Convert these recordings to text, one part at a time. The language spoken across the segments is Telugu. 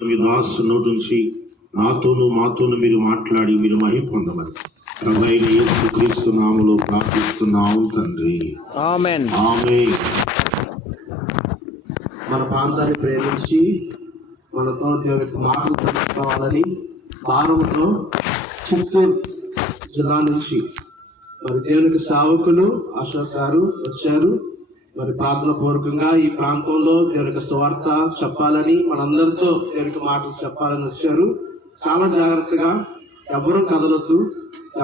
మీ దాసు నోటి నుంచి నాతోనూ మాతోనూ మీరు మాట్లాడి మీరు మహిమ పొందమని ప్రభువైన యేసుక్రీస్తు నామములో ప్రార్థిస్తున్నాము తండ్రి, ఆమేన్. ఆమేన్. మన ప్రాంతాన్ని ప్రేమించి మనతో దేవునికి మాటలు పంచుకోవాలని భారముతో చిత్తూరు జిల్లా నుంచి మరి దేవునికి సేవకులు అశోక్ గారు వచ్చారు. మరి ప్రార్థన పూర్వకంగా ఈ ప్రాంతంలో దేవునికి సువార్త చెప్పాలని, మనందరితో దేవునికి మాటలు చెప్పాలని వచ్చారు. చాలా జాగ్రత్తగా, ఎవరు కదలొద్దు,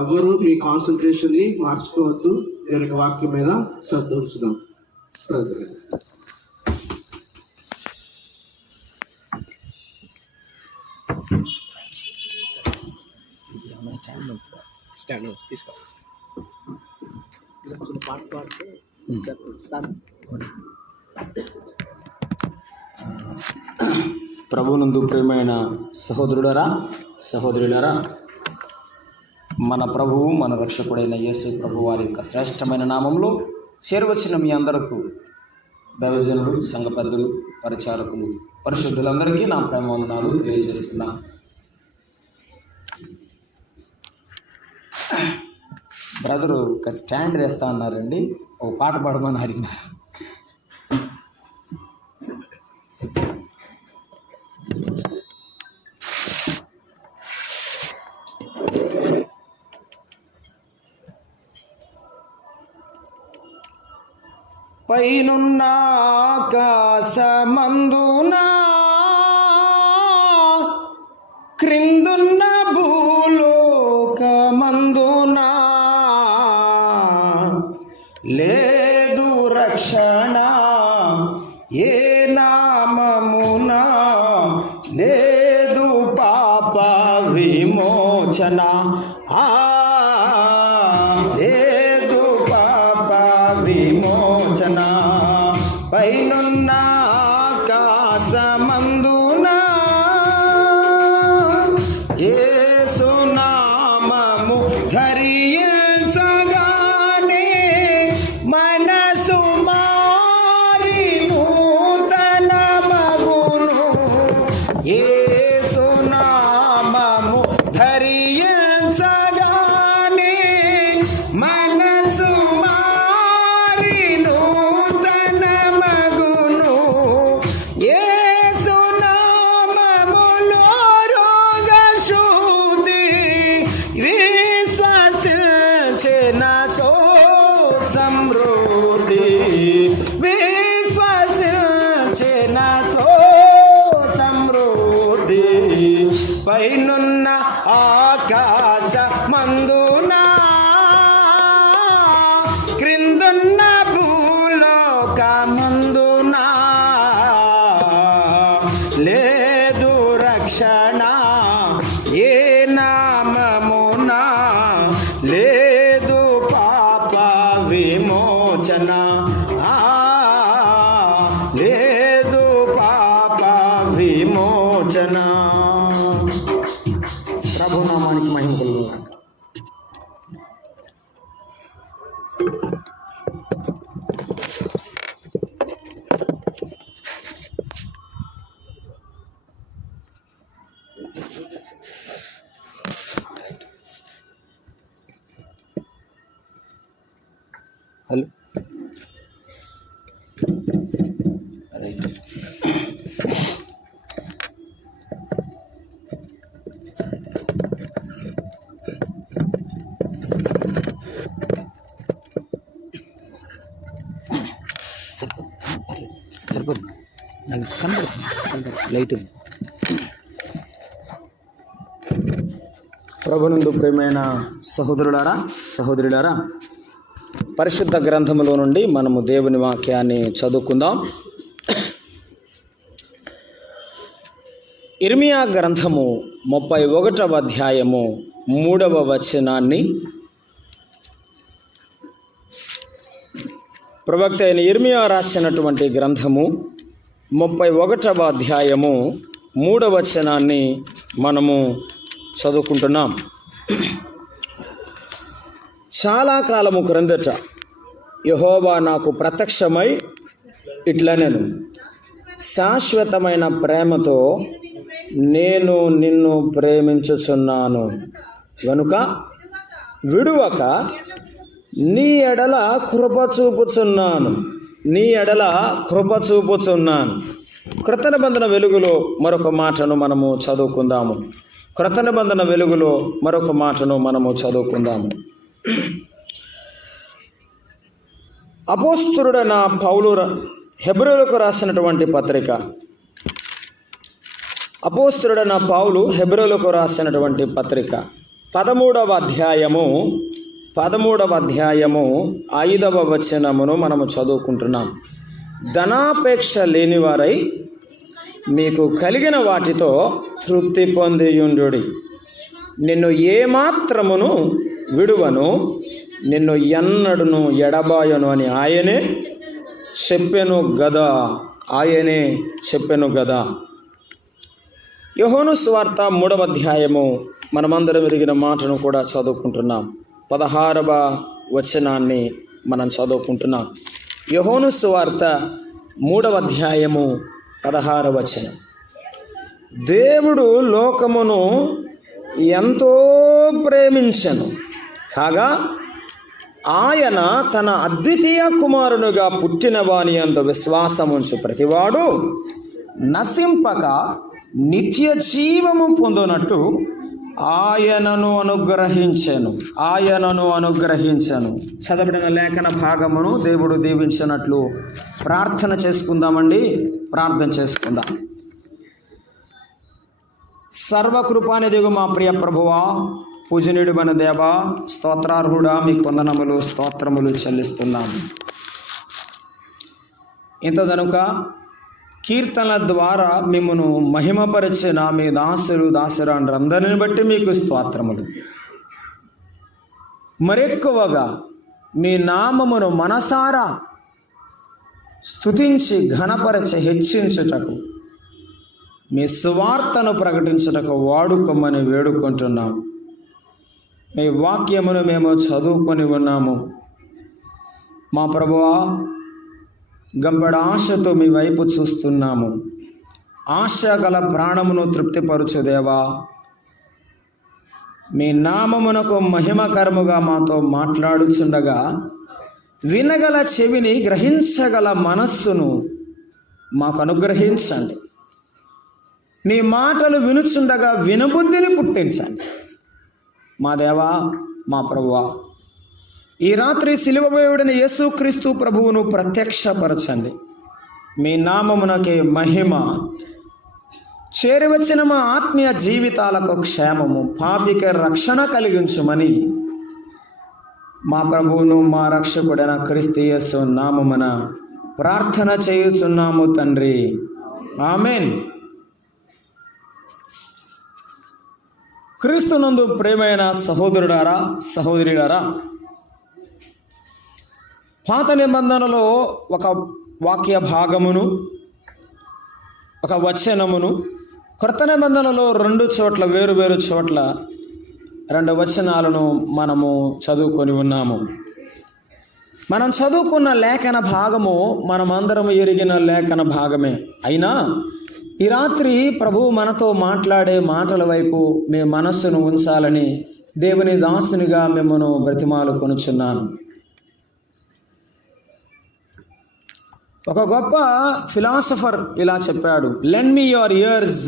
ఎవరు మీ కాన్సన్ట్రేషన్ ని మార్చుకోవద్దు. దేవునికి వాక్యం మీద శ్రద్ధ ఉంచుదాం. పాట పాడితే ప్రభునందు ప్రియమైన సహోదరులారా, సహోదరులారా, మన ప్రభువు మన రక్షకుడైన యేసు ప్రభు వారి యొక్క శ్రేష్టమైన నామంలో చేరువచ్చిన మీ అందరకు దైవజనులు, సంఘ పెద్దలు, పరిచారకులు, పరిశుద్ధులందరికీ నా ప్రేమ వందనాలు తెలియజేస్తున్నా. బ్రదరు ఒక స్టాండ్ వేస్తా అన్నారండి, ఒక పాట పాడమని అడిగినారు. పైనున్న ఆకాశమందునా క్రిందున్న భూలోకమందునా లేదు రక్షణ ఏ నామమునా, లేదు పాప విమోచన, లేదు పాప విమోచన. పైనున్న ఆకాశమందునా యేసు నామము ధరించగానే మనసు మారి నూతన మగును. యేసు నామము ధరించగానే మనసు మారి నూతన మగును. యేసు నామములో రోగ శుద్ధి విశ్వసించిన సో సమృద్ధి, విశ్వసించిన సో సమృద్ధి. పైనున్న ఆకాశమందునా క్రిందున్న భూలోకమందునా లేదు రక్షణ ఏ నామమునా, లేదు పాప విమోచన, లేదు పాప విమోచన. ప్రభునామానికి మహిమ కలుగును. Hello, right. సరిపోదు, నాకు కనబడుతుంది లైట్. ప్రభునందు ప్రియమైన సహోదరులారా, సహోదరులారా, పరిశుద్ధ గ్రంథములో నుండి మనము దేవుని వాక్యాన్ని చదువుకుందాం. ఇర్మియా గ్రంథము 31వ అధ్యాయము 3వ వచనాన్ని ప్రవక్త అయిన ఇర్మియా రాసినటువంటి గ్రంథము 31వ అధ్యాయము 3వ వచనాన్ని మనము చదువుకుంటున్నాం. చాలా కాలము క్రిందట యెహోవా నాకు ప్రత్యక్షమై ఇట్లనెను, శాశ్వతమైన ప్రేమతో నేను నిన్ను ప్రేమించుచున్నాను గనుక విడువక నీ ఎడల కృప చూపుచున్నాను. క్రొత్త నిబంధన వెలుగులో మరొక మాటను మనము చదువుకుందాము. అపోస్తలుడైన పౌలు హెబ్రోలకు రాసినటువంటి పత్రిక. అపోస్తలుడైన పౌలు హెబ్రోలకు రాసినటువంటి పత్రిక 13వ అధ్యాయము 5వ వచనమును మనము చదువుకుంటున్నాం. ధనాపేక్ష లేనివారై మీకు కలిగిన వాటితో తృప్తి పొందియుండుడి. నిన్ను ఏమాత్రమును విడువను, నిన్ను ఎన్నడును ఎడబాయను అని ఆయనే చెప్పెను గదా. యోహాను సువార్త 3వ అధ్యాయము మనమందరం ఎరిగిన మాటను కూడా చదువుకుంటున్నాం. 16వ వచనాన్ని మనం చదువుకుంటున్నాం. యోహాను సువార్త 3వ అధ్యాయము 16వ వచనం. దేవుడు లోకమును ఎంతో ప్రేమించెను కాగా ఆయన తన అద్వితీయ కుమారునిగా పుట్టిన వాని యందు విశ్వాసముంచు ప్రతివాడు నశింపక నిత్య జీవము పొందునట్టు ఆయనను అనుగ్రహించెను. చదవబడిన లేఖన భాగమును దేవుడు దీవించినట్లు ప్రార్థన చేసుకుందాం. సర్వకృపానిధిగు మా ప్రియ ప్రభువా, పూజనీయుడు మన దేవా, స్తోత్రార్హుడా, మీకు వందనములు స్తోత్రములు చెల్లిస్తున్నాము. ఇంతదనుక కీర్తనల ద్వారా మిమ్మను మహిమపరిచిన మీ దాసురాండ్రందరిని బట్టి మీకు స్తోత్రములు. మరెక్కువగా మీ నామమును మనసారా స్తుతించి ఘనపరచి హెచ్చించుటకు, మీ సువార్తను ప్రకటించుటకు వాడుకోమని వేడుకుంటున్నాం. మీ వాక్యమును మేము చదువుకొని ఉన్నాము. మా ప్రభువా, గంపెడ ఆశతో మీ వైపు చూస్తున్నాము. ఆశ గల ప్రాణమును తృప్తిపరచు దేవా, మీ నామమునకు మహిమకరముగా మాతో మాట్లాడుచుండగా వినగల చెవిని, గ్రహించగల మనస్సును మాకు అనుగ్రహించండి. మీ మాటలు వినుచుండగా వినబుద్ధిని పుట్టించండి. మా దేవా, మా ప్రభువా, ఈ రాత్రి సిలువబోయుడైన యేసుక్రీస్తు ప్రభువును ప్రత్యక్షపరచండి. మీ నామమునకే మహిమ. చేరివచ్చిన మా ఆత్మీయ జీవితాలకు క్షేమము, పాపికి రక్షణ కలిగించుమని మా ప్రభువును మా రక్షకుడైన క్రీస్తు యేసు నామమున ప్రార్థన చేయుచున్నాము తండ్రి. ఆమేన్. క్రీస్తునందు ప్రియమైన సహోదరుడారా, సహోదరులారా, పాత నిబంధనలో ఒక వాక్య భాగమును, ఒక వచనమును, క్రొత్త నిబంధనలో 2 చోట్ల, వేరు చోట్ల 2 వచనాలను మనము చదువుకొని ఉన్నాము. మనం చదువుకున్న లేఖన భాగము మనమందరం ఎరిగిన లేఖన భాగమే. అయినా ఈ రాత్రి ప్రభువు మనతో మాట్లాడే మాటల వైపు మీ మనస్సును ఉంచాలని దేవుని దాసునిగా మిమ్మను బ్రతిమాలు కొనుచున్నాను. ఒక గొప్ప ఫిలాసఫర్ ఇలా చెప్పాడు, lend me your years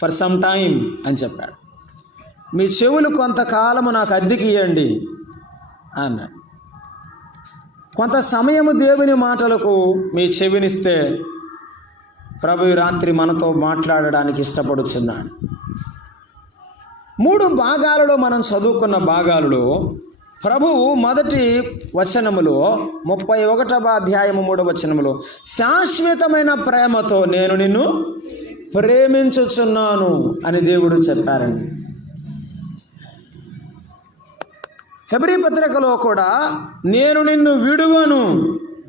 for some time అని చెప్పాడు. మీ చెవులు కొంతకాలము నాకు అద్దెకి ఇవ్వండి అన్నాడు. కొంత సమయము దేవుని మాటలకు మీ చెవినిస్తే ప్రభు ఈ రాత్రి మనతో మాట్లాడడానికి ఇష్టపడుచున్నాడు. 3 భాగాలలో మనం చదువుకున్న భాగాలలో ప్రభువు మొదటి వచనములో 31వ అధ్యాయము 3వ వచనములో శాశ్వతమైన ప్రేమతో నేను నిన్ను ప్రేమించుచున్నాను అని దేవుడు చెప్పారండి. హెబ్రీ పత్రికలో కూడా నేను నిన్ను విడువను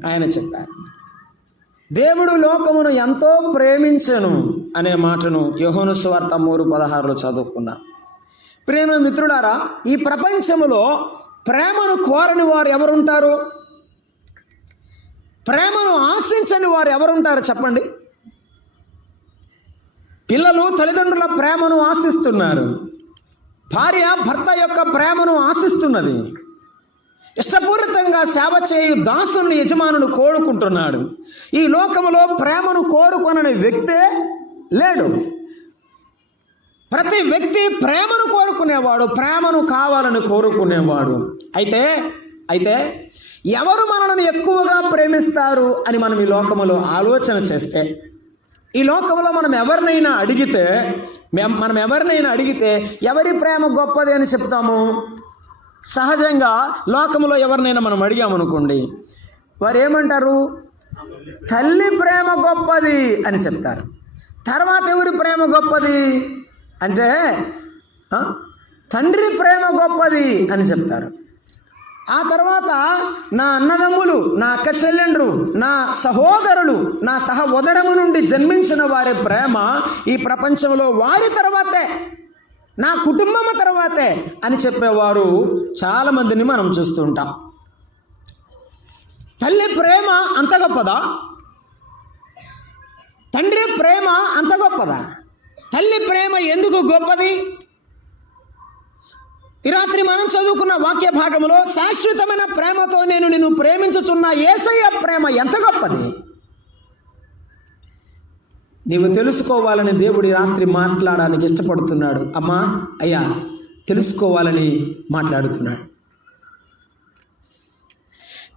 ఆయన చెప్పారు. దేవుడు లోకమును ఎంతో ప్రేమించెను అనే మాటను యోహాను సువార్త 3:16లో చదువుకున్నాం. ప్రేమ మిత్రులారా, ఈ ప్రపంచములో ప్రేమను కోరని వారు ఎవరుంటారు? ప్రేమను ఆశించని వారు ఎవరుంటారు చెప్పండి? పిల్లలు తల్లిదండ్రుల ప్రేమను ఆశిస్తున్నారు. భార్య భర్త యొక్క ప్రేమను ఆశిస్తున్నది. ఇష్టపూరితంగా సేవ చేయు దాసుని యజమానుడు కోరుకుంటున్నాడు. ఈ లోకములో ప్రేమను కోరుకొనని వ్యక్తే లేడు. ప్రతి వ్యక్తి ప్రేమను కోరుకునేవాడు, ప్రేమను కావాలని కోరుకునేవాడు. అయితే ఎవరు మనల్ని ఎక్కువగా ప్రేమిస్తారు అని మనం ఈ లోకములో ఆలోచన చేస్తే, ఈ లోకంలో మనం ఎవరినైనా అడిగితే ఎవరి ప్రేమ గొప్పది అని చెప్తాము? సహజంగా లోకంలో ఎవరినైనా మనం అడిగామనుకోండి, వారు ఏమంటారు? తల్లి ప్రేమ గొప్పది అని చెప్తారు. తర్వాత ఎవరి ప్రేమ గొప్పది అంటే తండ్రి ప్రేమ గొప్పది అని చెప్తారు. ఆ తర్వాత నా అన్నదమ్ములు, నా అక్క చెల్లెండ్రు, నా సహోదరులు, నా సహోదరము నుండి జన్మించిన వారి ప్రేమ ఈ ప్రపంచంలో వారి తర్వాతే, నా కుటుంబము తర్వాతే అని చెప్పేవారు చాలామందిని మనం చూస్తూ ఉంటాం. తల్లి ప్రేమ అంత గొప్పదా? తండ్రి ప్రేమ అంత గొప్పదా? తల్లి ప్రేమ ఎందుకు గొప్పది? ఈ రాత్రి మనం చదువుకున్న వాక్య భాగంలో శాశ్వతమైన ప్రేమతో నేను నిన్ను ప్రేమించుచున్న యేసయ్య ప్రేమ ఎంత గొప్పది నీవు తెలుసుకోవాలని దేవుడి రాత్రి మాట్లాడడానికి ఇష్టపడుతున్నాడు. అమ్మా, అయ్యా, తెలుసుకోవాలని మాట్లాడుతున్నాడు.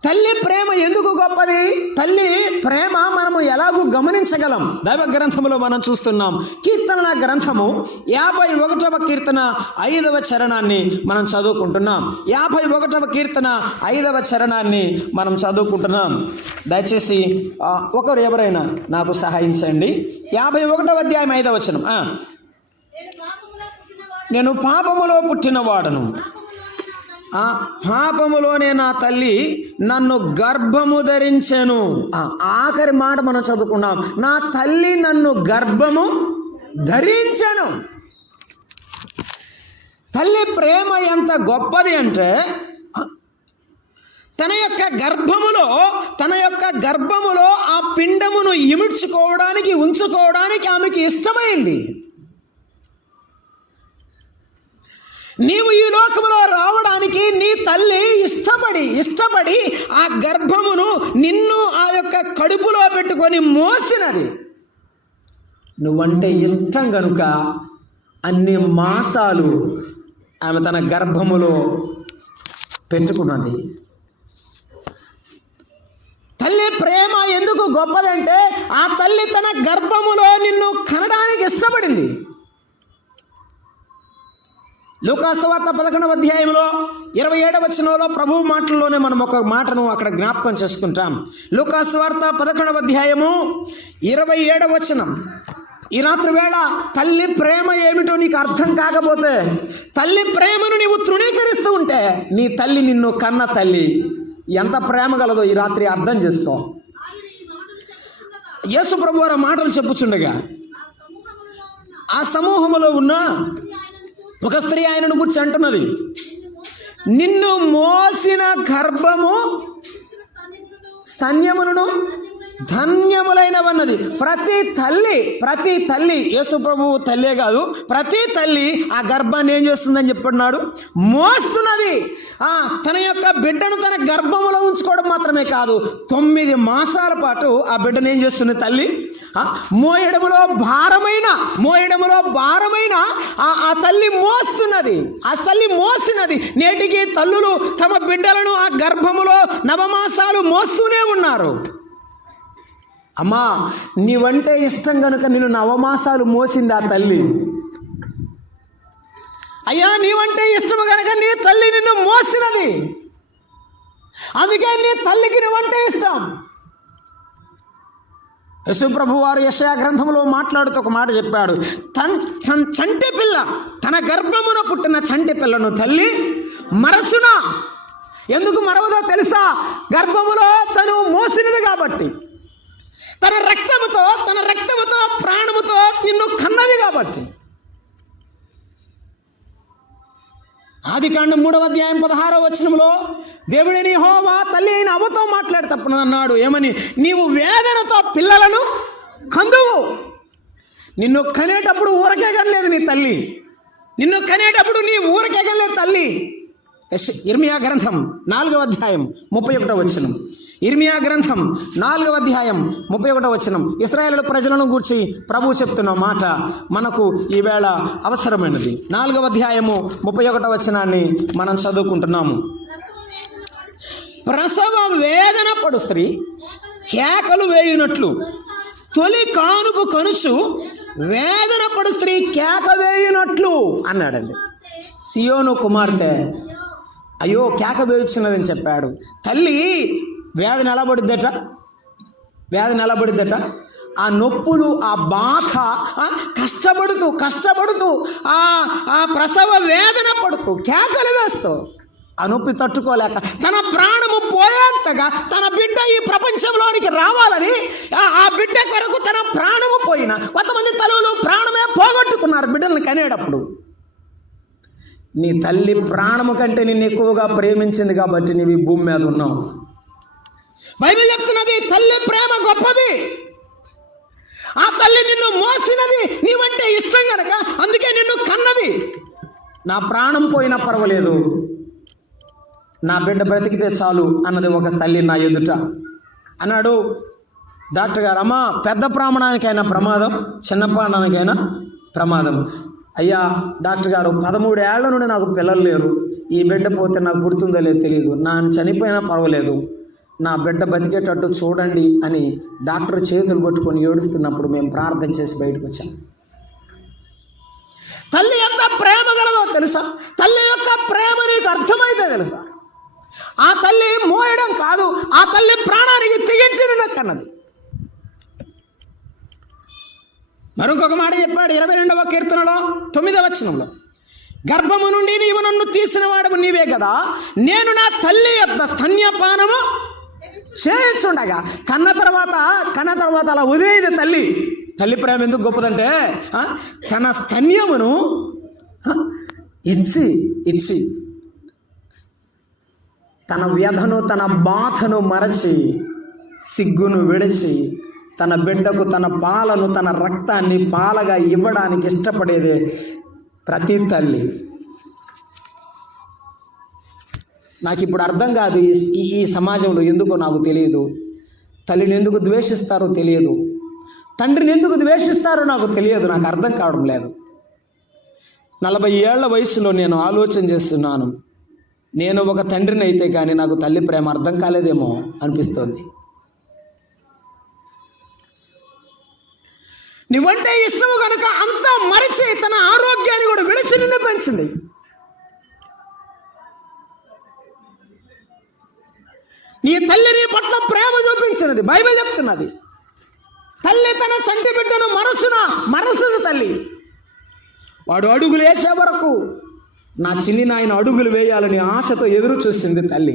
తల్లి ప్రేమ ఎందుకు గొప్పది? తల్లి ప్రేమ మనము ఎలాగూ గమనించగలం. దైవ గ్రంథములో మనం చూస్తున్నాం. కీర్తనల గ్రంథము 51వ కీర్తన 5వ చరణాన్ని మనం చదువుకుంటున్నాం. 51వ కీర్తన 5వ చరణాన్ని మనం చదువుకుంటున్నాం. దయచేసి ఒకరు ఎవరైనా నాకు సహాయం చేయండి. 51వ అధ్యాయం 5వ వచనం. నేను పాపములో పుట్టినవాడను, పాపములోనే నా తల్లి నన్ను గర్భము ధరించెను. ఆఖరి మాట మనం చదువుకున్నాం. నా తల్లి నన్ను గర్భము ధరించెను. తల్లి ప్రేమ ఎంత గొప్పది అంటే తన యొక్క గర్భములో ఆ పిండమును ఉంచుకోవడానికి ఆమెకి ఇష్టమైంది. నీవు ఈ లోకములో రావడానికి నీ తల్లి ఇష్టపడి ఆ గర్భమును నిన్ను ఆ యొక్క కడుపులో పెట్టుకొని మోసినది. నువ్వంటే ఇష్టం గనుక అన్ని మాసాలు ఆమె తన గర్భములో పెట్టుకున్నది. తల్లి ప్రేమ ఎందుకు గొప్పదంటే ఆ తల్లి తన గర్భములో నిన్ను కనడానికి ఇష్టపడింది. లూకాసు సువార్త 11వ అధ్యాయంలో 27వ వచనంలో ప్రభువు మాటల్లోనే మనం ఒక మాటను అక్కడ జ్ఞాపకం చేసుకుంటాం. లూకాసు సువార్త 11వ అధ్యాయము 27వ వచనం. ఈ రాత్రి వేళ తల్లి ప్రేమ ఏమిటో నీకు అర్థం కాకపోతే, తల్లి ప్రేమను నీవు తృణీకరిస్తూ ఉంటే, నీ తల్లి నిన్ను కన్న తల్లి ఎంత ప్రేమ గలదో ఈ రాత్రి అర్థం చేసుకో. యేసు ప్రభు వారి మాటలు చెప్పుచుండగా ఆ సమూహములో ఉన్న ఒక స్త్రీ ఆయనను గురించి అంటున్నది, నిన్ను మోసిన గర్భము స్తన్యములను ధన్యములైనవన్నది. ప్రతి తల్లి యేసు ప్రభువు తల్లే కాదు, ప్రతి తల్లి ఆ గర్భాన్ని ఏం చేస్తుందని చెప్పన్నాడు? మోస్తున్నది. తన యొక్క బిడ్డను తన గర్భములో ఉంచుకోవడం మాత్రమే కాదు, 9 మాసాల పాటు ఆ బిడ్డను ఏం చేస్తుంది తల్లి? మోయడములో భారమైన ఆ తల్లి మోస్తున్నది. ఆ తల్లి మోసినది. నేటికి తల్లులు తమ బిడ్డలను ఆ గర్భములో 9 మాసాలు మోస్తూనే ఉన్నారు. అమ్మా, నీవంటే ఇష్టం కనుక నిన్ను 9 మాసాలు మోసింది ఆ తల్లి. అయ్యా, నీవంటే ఇష్టము కనుక నీ తల్లి నిన్ను మోసినది. అందుకే నీ తల్లికి నువ్వంటే ఇష్టం. యేసుప్రభు వారు యెషయా గ్రంథంలో మాట్లాడుతూ ఒక మాట చెప్పాడు. చంటి పిల్ల, తన గర్భమున పుట్టిన చంటి పిల్లను తల్లి మరచునా? ఎందుకు మరవదో తెలుసా? గర్భములో తను మోసినది కాబట్టి, తన రక్తముతో ప్రాణముతో నిన్ను కన్నది కాబట్టి. ఆదికాండం 3వ అధ్యాయం 16వ వచనంలో దేవుడైన యెహోవా తల్లి అయిన అవ్వతో మాట్లాడేటప్పుడు అన్నాడు, ఏమని? నీవు వేదనతో పిల్లలను కందువు. నిన్ను కనేటప్పుడు ఊరకే కనలేదు నీ తల్లి. నిన్ను కనేటప్పుడు నీ ఊరకే కనలేదు తల్లి. ఇర్మియా గ్రంథం 4వ అధ్యాయం 31వ వచనం. ఇర్మియా గ్రంథం 4వ అధ్యాయం 31వ వచనం. ఇశ్రాయేలు ప్రజలను గూర్చి ప్రభువు చెప్తున్న మాట మనకు ఈవేళ అవసరమైనది. 4వ అధ్యాయము 31వ వచనాన్ని మనం చదువుకుంటున్నాము. ప్రసవ వేదన పడు స్త్రీ కేకలు వేయునట్లు, తొలి కానుపు కనుచు వేదన పడు స్త్రీ కేక వేయునట్లు అన్నాడండి. సియోను కుమార్తె అయ్యో కేక వేయుచున్నదని చెప్పాడు. తల్లి వేదన ఎలా పడిద్దట, వేదన ఎలా పడిద్దట, ఆ నొప్పులు, ఆ బాధ, కష్టపడుతూ ఆ ప్రసవ వేదన పడుతూ కేకలు వేస్తూ ఆ నొప్పి తట్టుకోలేక తన ప్రాణము పోయేంతగా తన బిడ్డ ఈ ప్రపంచంలోనికి రావాలని ఆ బిడ్డ కొరకు తన ప్రాణము పోయిన కొంతమంది తల్లులు ప్రాణమే పోగొట్టుకున్నారు బిడ్డల్ని కనేటప్పుడు. నీ తల్లి ప్రాణము కంటే నిన్ను ఎక్కువగా ప్రేమించింది కాబట్టి నీవు భూమి మీద ఉన్నావు. బైబిల్ చెప్తున్నది తల్లి ప్రేమ గొప్పది. ఆ తల్లి నిన్ను మోసినది నీవంటే ఇష్టం కనుక అందుకే నిన్ను కన్నది. నా ప్రాణం పోయినా పర్వాలేదు, నా బిడ్డ బ్రతికితే చాలు అన్నది ఒక తల్లి నా ఎదుట. అన్నాడు డాక్టర్ గారు, అమ్మా పెద్ద ప్రాణానికైనా ప్రమాదం, చిన్న ప్రాణానికైనా ప్రమాదం. అయ్యా డాక్టర్ గారు 13 ఏళ్ల నుండి నాకు పిల్లలు లేరు, ఈ బిడ్డ పోతే నాకు పుడుతుందో లేదో తెలియదు, నా చనిపోయినా పర్వాలేదు, నా బిడ్డ బతికేటట్టు చూడండి అని డాక్టర్ చేతులు పట్టుకొని ఏడుస్తున్నప్పుడు మేము ప్రార్థన చేసి బయటకు వచ్చాం. తల్లి ఎంత ప్రేమ గలదో తెలుసా? తల్లి యొక్క ప్రేమ నీకు అర్థమైతే తెలుసా? ఆ తల్లి మోయడం కాదు, ఆ తల్లి ప్రాణానికి తెగించి నిన్ను కన్నది. మరొక మాట చెప్పాడు 22వ కీర్తనలో 9వ వచనంలో, గర్భము నుండి నీవు నన్ను తీసిన వాడము నీవే కదా, నేను నా తల్లి యొక్క స్తన్యపానము చేయించుండగా. కన్న తర్వాత అలా వదిలేది తల్లి. తల్లి ప్రేమ ఎందుకు గొప్పదంటే తన స్తన్యమును ఇచ్చి తన వ్యధను తన బాధను మరచి సిగ్గును విడిచి తన బిడ్డకు తన పాలను తన రక్తాన్ని పాలగా ఇవ్వడానికి ఇష్టపడేదే ప్రతి తల్లి. నాకు ఇప్పుడు అర్థం కాదు ఈ సమాజంలో ఎందుకో నాకు తెలియదు. తల్లిని ఎందుకు ద్వేషిస్తారో తెలియదు, తండ్రిని ఎందుకు ద్వేషిస్తారో నాకు తెలియదు, నాకు అర్థం కావడం లేదు. 40 ఏళ్ల వయసులో నేను ఆలోచన చేస్తున్నాను, నేను ఒక తండ్రిని అయితే కానీ నాకు తల్లి ప్రేమ అర్థం కాలేదేమో అనిపిస్తోంది. నువ్వంటే ఇష్టము కనుక అంతా మరిచి తన ఆరోగ్యాన్ని కూడా విడిచి నిన్ను పెంచింది. నీ తల్లి నీ పట్ల ప్రేమ చూపించినది. బైబిల్ చెప్తున్నది తల్లి తన చంటి బిడ్డను మనసును తల్లి. వాడు అడుగులు వేసే వరకు నా చిన్ని నాయన అడుగులు వేయాలని ఆశతో ఎదురు చూసింది తల్లి.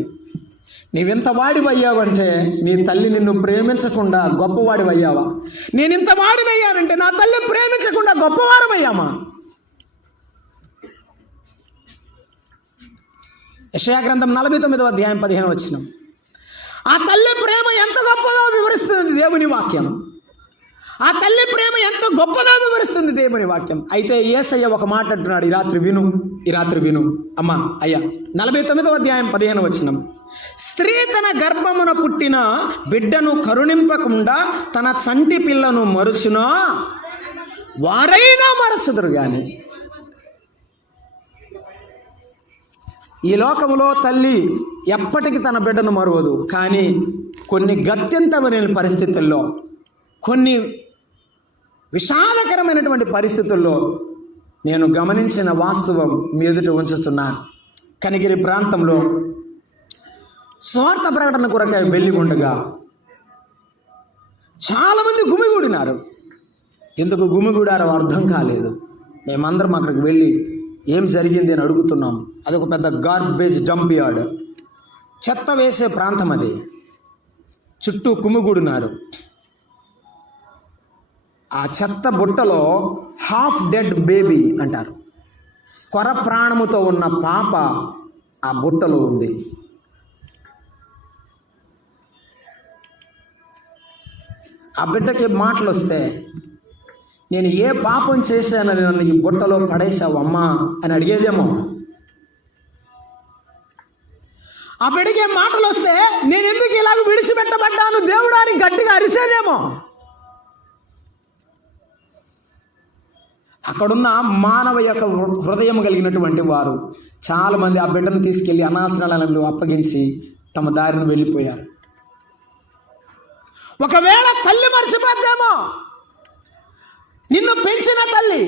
నీవింత వాడివయ్యావంటే నీ తల్లి నిన్ను ప్రేమించకుండా గొప్పవాడివయ్యావా? నేనింత వాడివయ్యానంటే నా తల్లి ప్రేమించకుండా గొప్పవారమయ్యామా? యెషయా గ్రంథం 49వ అధ్యాయం 15వ వచనం. ఆ తల్లి ప్రేమ ఎంత గొప్పదో వివరిస్తుంది దేవుని వాక్యం. ఆ తల్లి ప్రేమ ఎంత గొప్పదో వివరిస్తుంది దేవుని వాక్యం. అయితే యేసయ్య ఒక మాట అంటున్నాడు, ఈ రాత్రి విను అమ్మా అయ్యా. 49వ అధ్యాయం 15వ వచనం. స్త్రీ తన గర్భమున పుట్టిన బిడ్డను కరుణింపకుండా తన చంటి పిల్లను మరుచునా వారైనా మరచుదురు గాని. ఈ లోకములో తల్లి ఎప్పటికీ తన బిడ్డను మరువదు. కానీ కొన్ని గత్యంతరమైన పరిస్థితుల్లో, కొన్ని విషాదకరమైనటువంటి పరిస్థితుల్లో నేను గమనించిన వాస్తవం మీ ఎదుట ఉంచుతున్నాను. కనిగిరి ప్రాంతంలో స్వార్థ ప్రకటన కొరకై వెళ్ళి ఉండగా చాలామంది గుమిగూడినారు. ఎందుకు గుమిగూడారో అర్థం కాలేదు. మేమందరం అక్కడికి వెళ్ళి ఏం జరిగింది అని అడుగుతున్నాం. అదొక పెద్ద గార్బేజ్ డంప్ యార్డ్, చెత్త వేసే ప్రాంతం అది. చుట్టూ గుమిగూడినారు. ఆ చెత్త బుట్టలో హాఫ్ డెడ్ బేబీ అంటారు, స్వర ప్రాణముతో ఉన్న పాప ఆ బుట్టలో ఉంది. ఆ బిడ్డకి మాటలు వస్తే నేను ఏ పాపం చేశానని నన్ను ఈ బుట్టలో పడేశావు అమ్మా అని అడిగేదేమో. ఆ బిడ్డకి మాటలు వస్తే నేను ఎందుకు ఇలాగ విడిచిపెట్టబడ్డాను దేవుడా అని గట్టిగా అరిసేదేమో. అక్కడున్న మానవ యొక్క హృదయం కలిగినటువంటి వారు చాలామంది ఆ బిడ్డను తీసుకెళ్లి అనాశ్రయాలలో అప్పగించి తమ దారిని వెళ్ళిపోయారు. ఒకవేళ తల్లి మర్చిపోద్దేమో, నిన్ను పెంచిన తల్లి,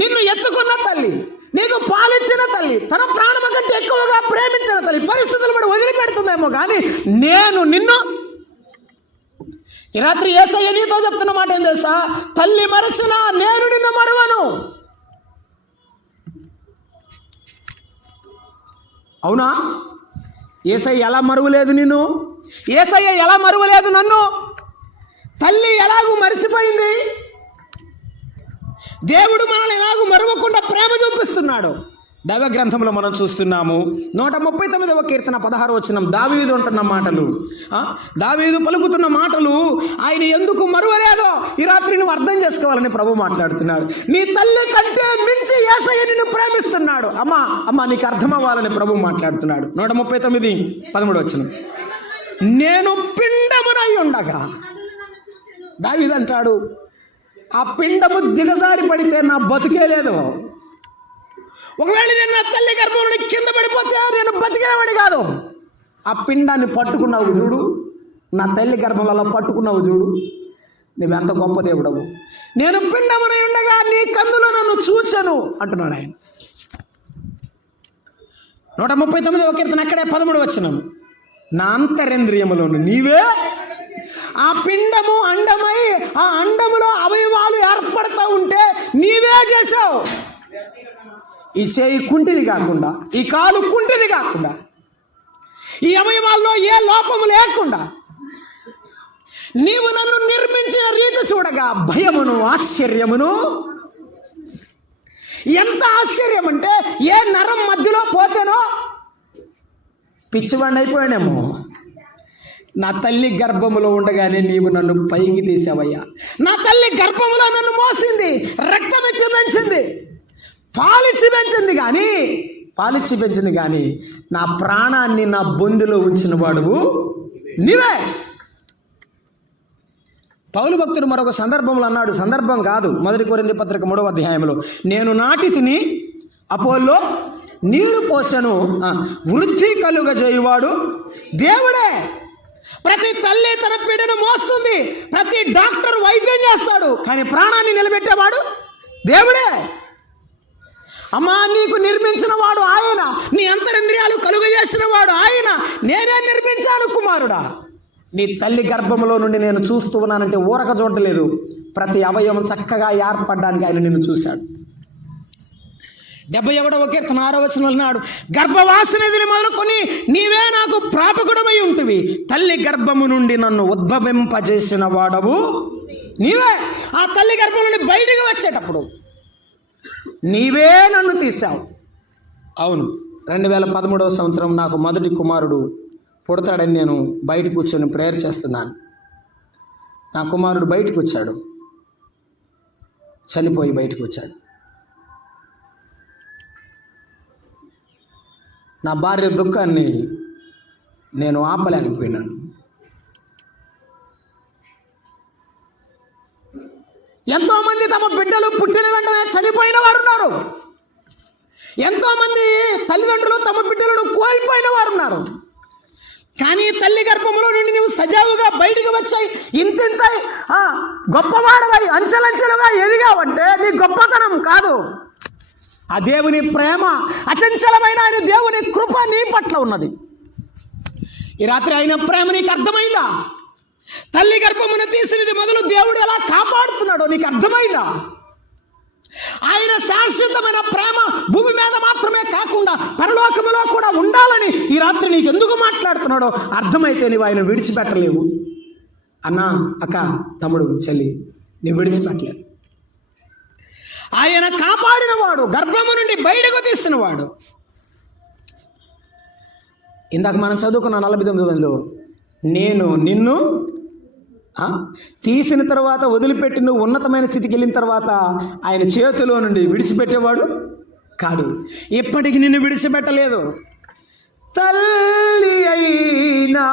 నిన్ను ఎత్తుకున్న తల్లి, నీకు పాలిచ్చిన తల్లి, తన ప్రాణం కంటే ఎక్కువగా ప్రేమించిన తల్లి పరిస్థితులు కూడా వదిలిపెడుతుందేమో. కానీ నేను నిన్ను, ఈ రాత్రి యేసయ్య నీతో చెప్తున్న మాట ఏం తెలుసా? తల్లి మరచినా నేను నిన్ను మరువను. అవునా? యేసయ్య ఎలా మరువలేదు నిన్ను? యేసయ్య ఎలా మరువలేదు నన్ను? తల్లి ఎలాగూ మరిచిపోయింది, దేవుడు మనల్ని ఎలాగూ మరువకుండా ప్రేమ చూపిస్తున్నాడు. దైవ గ్రంథంలో మనం చూస్తున్నాము 139వ కీర్తన 16వ వచనం దావీదు అంటున్న మాటలు, దావీదు పలుకుతున్న మాటలు ఆయన ఎందుకు మరువలేదో ఈ రాత్రి నువ్వు అర్థం చేసుకోవాలని ప్రభు మాట్లాడుతున్నాడు. నీ తల్లి కంటే మించి యేసయ్య నిన్ను ప్రేమిస్తున్నాడు. అమ్మా నీకు అర్థం అవ్వాలని ప్రభు మాట్లాడుతున్నాడు. 139:13 వచనం, నేను పిండమునై ఉండగా, దావీదు అంటాడు ఆ పిండము దిగజారి పడితే నా బతుకే లేదు. ఒకవేళ నేను నా తల్లి గర్భంలో కింద పడిపోతే నేను బతికేవాడి కాదు. ఆ పిండాన్ని పట్టుకున్నావు చూడు, నా తల్లి గర్భంలో పట్టుకున్నావు చూడు, నువ్వెంత గొప్ప దేవుడవు. నేను పిండమునై ఉండగా నీ కన్నులో నన్ను చూశాను అంటున్నాడు ఆయన. 139వ కీర్తన అక్కడే 13 వచనం, నా అంతరేంద్రియములోను నీవే ఆ పిండము అండమై ఆ అండములో అవయవాలు ఏర్పడతా ఉంటే నీవే చేశావు. ఈ చేయి కుంటిది కాకుండా, ఈ కాలు కుంటిది కాకుండా, ఈ అవయవాల్లో ఏ లోపము లేకుండా నీవు నన్ను నిర్మించిన రీతి చూడగా భయమును ఆశ్చర్యమును. ఎంత ఆశ్చర్యం అంటే ఏ నరం మధ్యలో పోతేనో పిచ్చివాడిని అయిపోయానేమో. నా తల్లి గర్భములో ఉండగానే నీవు నన్ను పైకి తీసావయ్యా. నా తల్లి గర్భములో నన్ను మోసింది, రక్తం ఇచ్చి పెంచింది, పాలిచ్చి పెంచింది కానీ నా ప్రాణాన్ని నా బొందులో ఉంచిన వాడువు నీవే. పౌలు భక్తుడు మరొక సందర్భంలో అన్నాడు, సందర్భం కాదు, 1 కొరింథీ పత్రిక 3వ అధ్యాయంలో, నేను నాటి తిని అపోల్లో నీరు పోసెను, వృద్ధి కలుగజేయువాడు దేవుడే. ప్రతి తల్లి తన బిడ్డను మోస్తుంది, ప్రతి డాక్టర్ వైద్యం చేస్తాడు, కానీ ప్రాణాన్ని నిలబెట్టేవాడు దేవుడే. అమ్మా నీకు నిర్మించిన వాడు ఆయన, నీ అంతరింద్రియాలు కలుగజేసిన వాడు ఆయన. నేనే నిర్మించాను కుమారుడా. నీ తల్లి గర్భంలో నుండి నేను చూస్తూ ఉన్నానంటే ఊరక చూడలేదు, ప్రతి అవయవం చక్కగా ఏర్పడడానికి ఆయన నిన్ను చూశాడు. 71వ కీర్తన 6వ వచనంలో అన్నాడు, గర్భవాసనదిని మొదలుకొని నీవే నాకు ప్రాపకుడమై ఉంటివి, తల్లి గర్భము నుండి నన్ను ఉద్భవింపజేసిన వాడవు నీవే. ఆ తల్లి గర్భం నుండి బయటికి వచ్చేటప్పుడు నీవే నన్ను తీసావు. అవును, 2013వ సంవత్సరం నాకు మొదటి కుమారుడు పుడతాడని నేను బయట కూర్చొని ప్రేయర్ చేస్తున్నాను. నా కుమారుడు బయటకు వచ్చాడు, చనిపోయి బయటకు వచ్చాడు. నా భార్య దుఃఖాన్ని నేను ఆపలేకపోయినాను. ఎంతోమంది తమ బిడ్డలు పుట్టిన వెంటనే చనిపోయిన వారు ఉన్నారు. ఎంతోమంది తల్లిదండ్రులు తమ బిడ్డలను కోల్పోయిన వారు ఉన్నారు. కానీ తల్లి గర్భంలో నుండి నువ్వు సజావుగా బయటకు వచ్చాయి, ఇంతింత గొప్పవాడవై అంచెలంచెలుగా ఎదిగావంటే నీ గొప్పతనం కాదు, ఆ దేవుని ప్రేమ, అచంచలమైన ఆయన దేవుని కృప నీ పట్ల ఉన్నది. ఈ రాత్రి ఆయన ప్రేమ నీకు అర్థమైందా? తల్లి గర్భమును తీసినది మొదలు దేవుడు ఎలా కాపాడుతున్నాడో నీకు అర్థమైందా? ఆయన శాశ్వతమైన ప్రేమ భూమి మీద మాత్రమే కాకుండా పరలోకములో కూడా ఉండాలని ఈ రాత్రి నీకు ఎందుకు మాట్లాడుతున్నాడో అర్థమైతే నీవు ఆయన విడిచిపెట్టలేవు. అన్నా, అక్క, తమ్ముడు, చెల్లి, నీవు విడిచిపెట్టలేవు. ఆయన కాపాడినవాడు, గర్భము నుండి బయటకు తీసినవాడు. ఇందాక మనం చదువుకున్న 49లో నేను నిన్ను తీసిన తర్వాత వదిలిపెట్టి నువ్వు ఉన్నతమైన స్థితికి వెళ్ళిన తర్వాత ఆయన చేతిలో నుండి విడిచిపెట్టేవాడు కాదు. ఇప్పటికి నిన్ను విడిచిపెట్టలేదు. తల్లి అయినా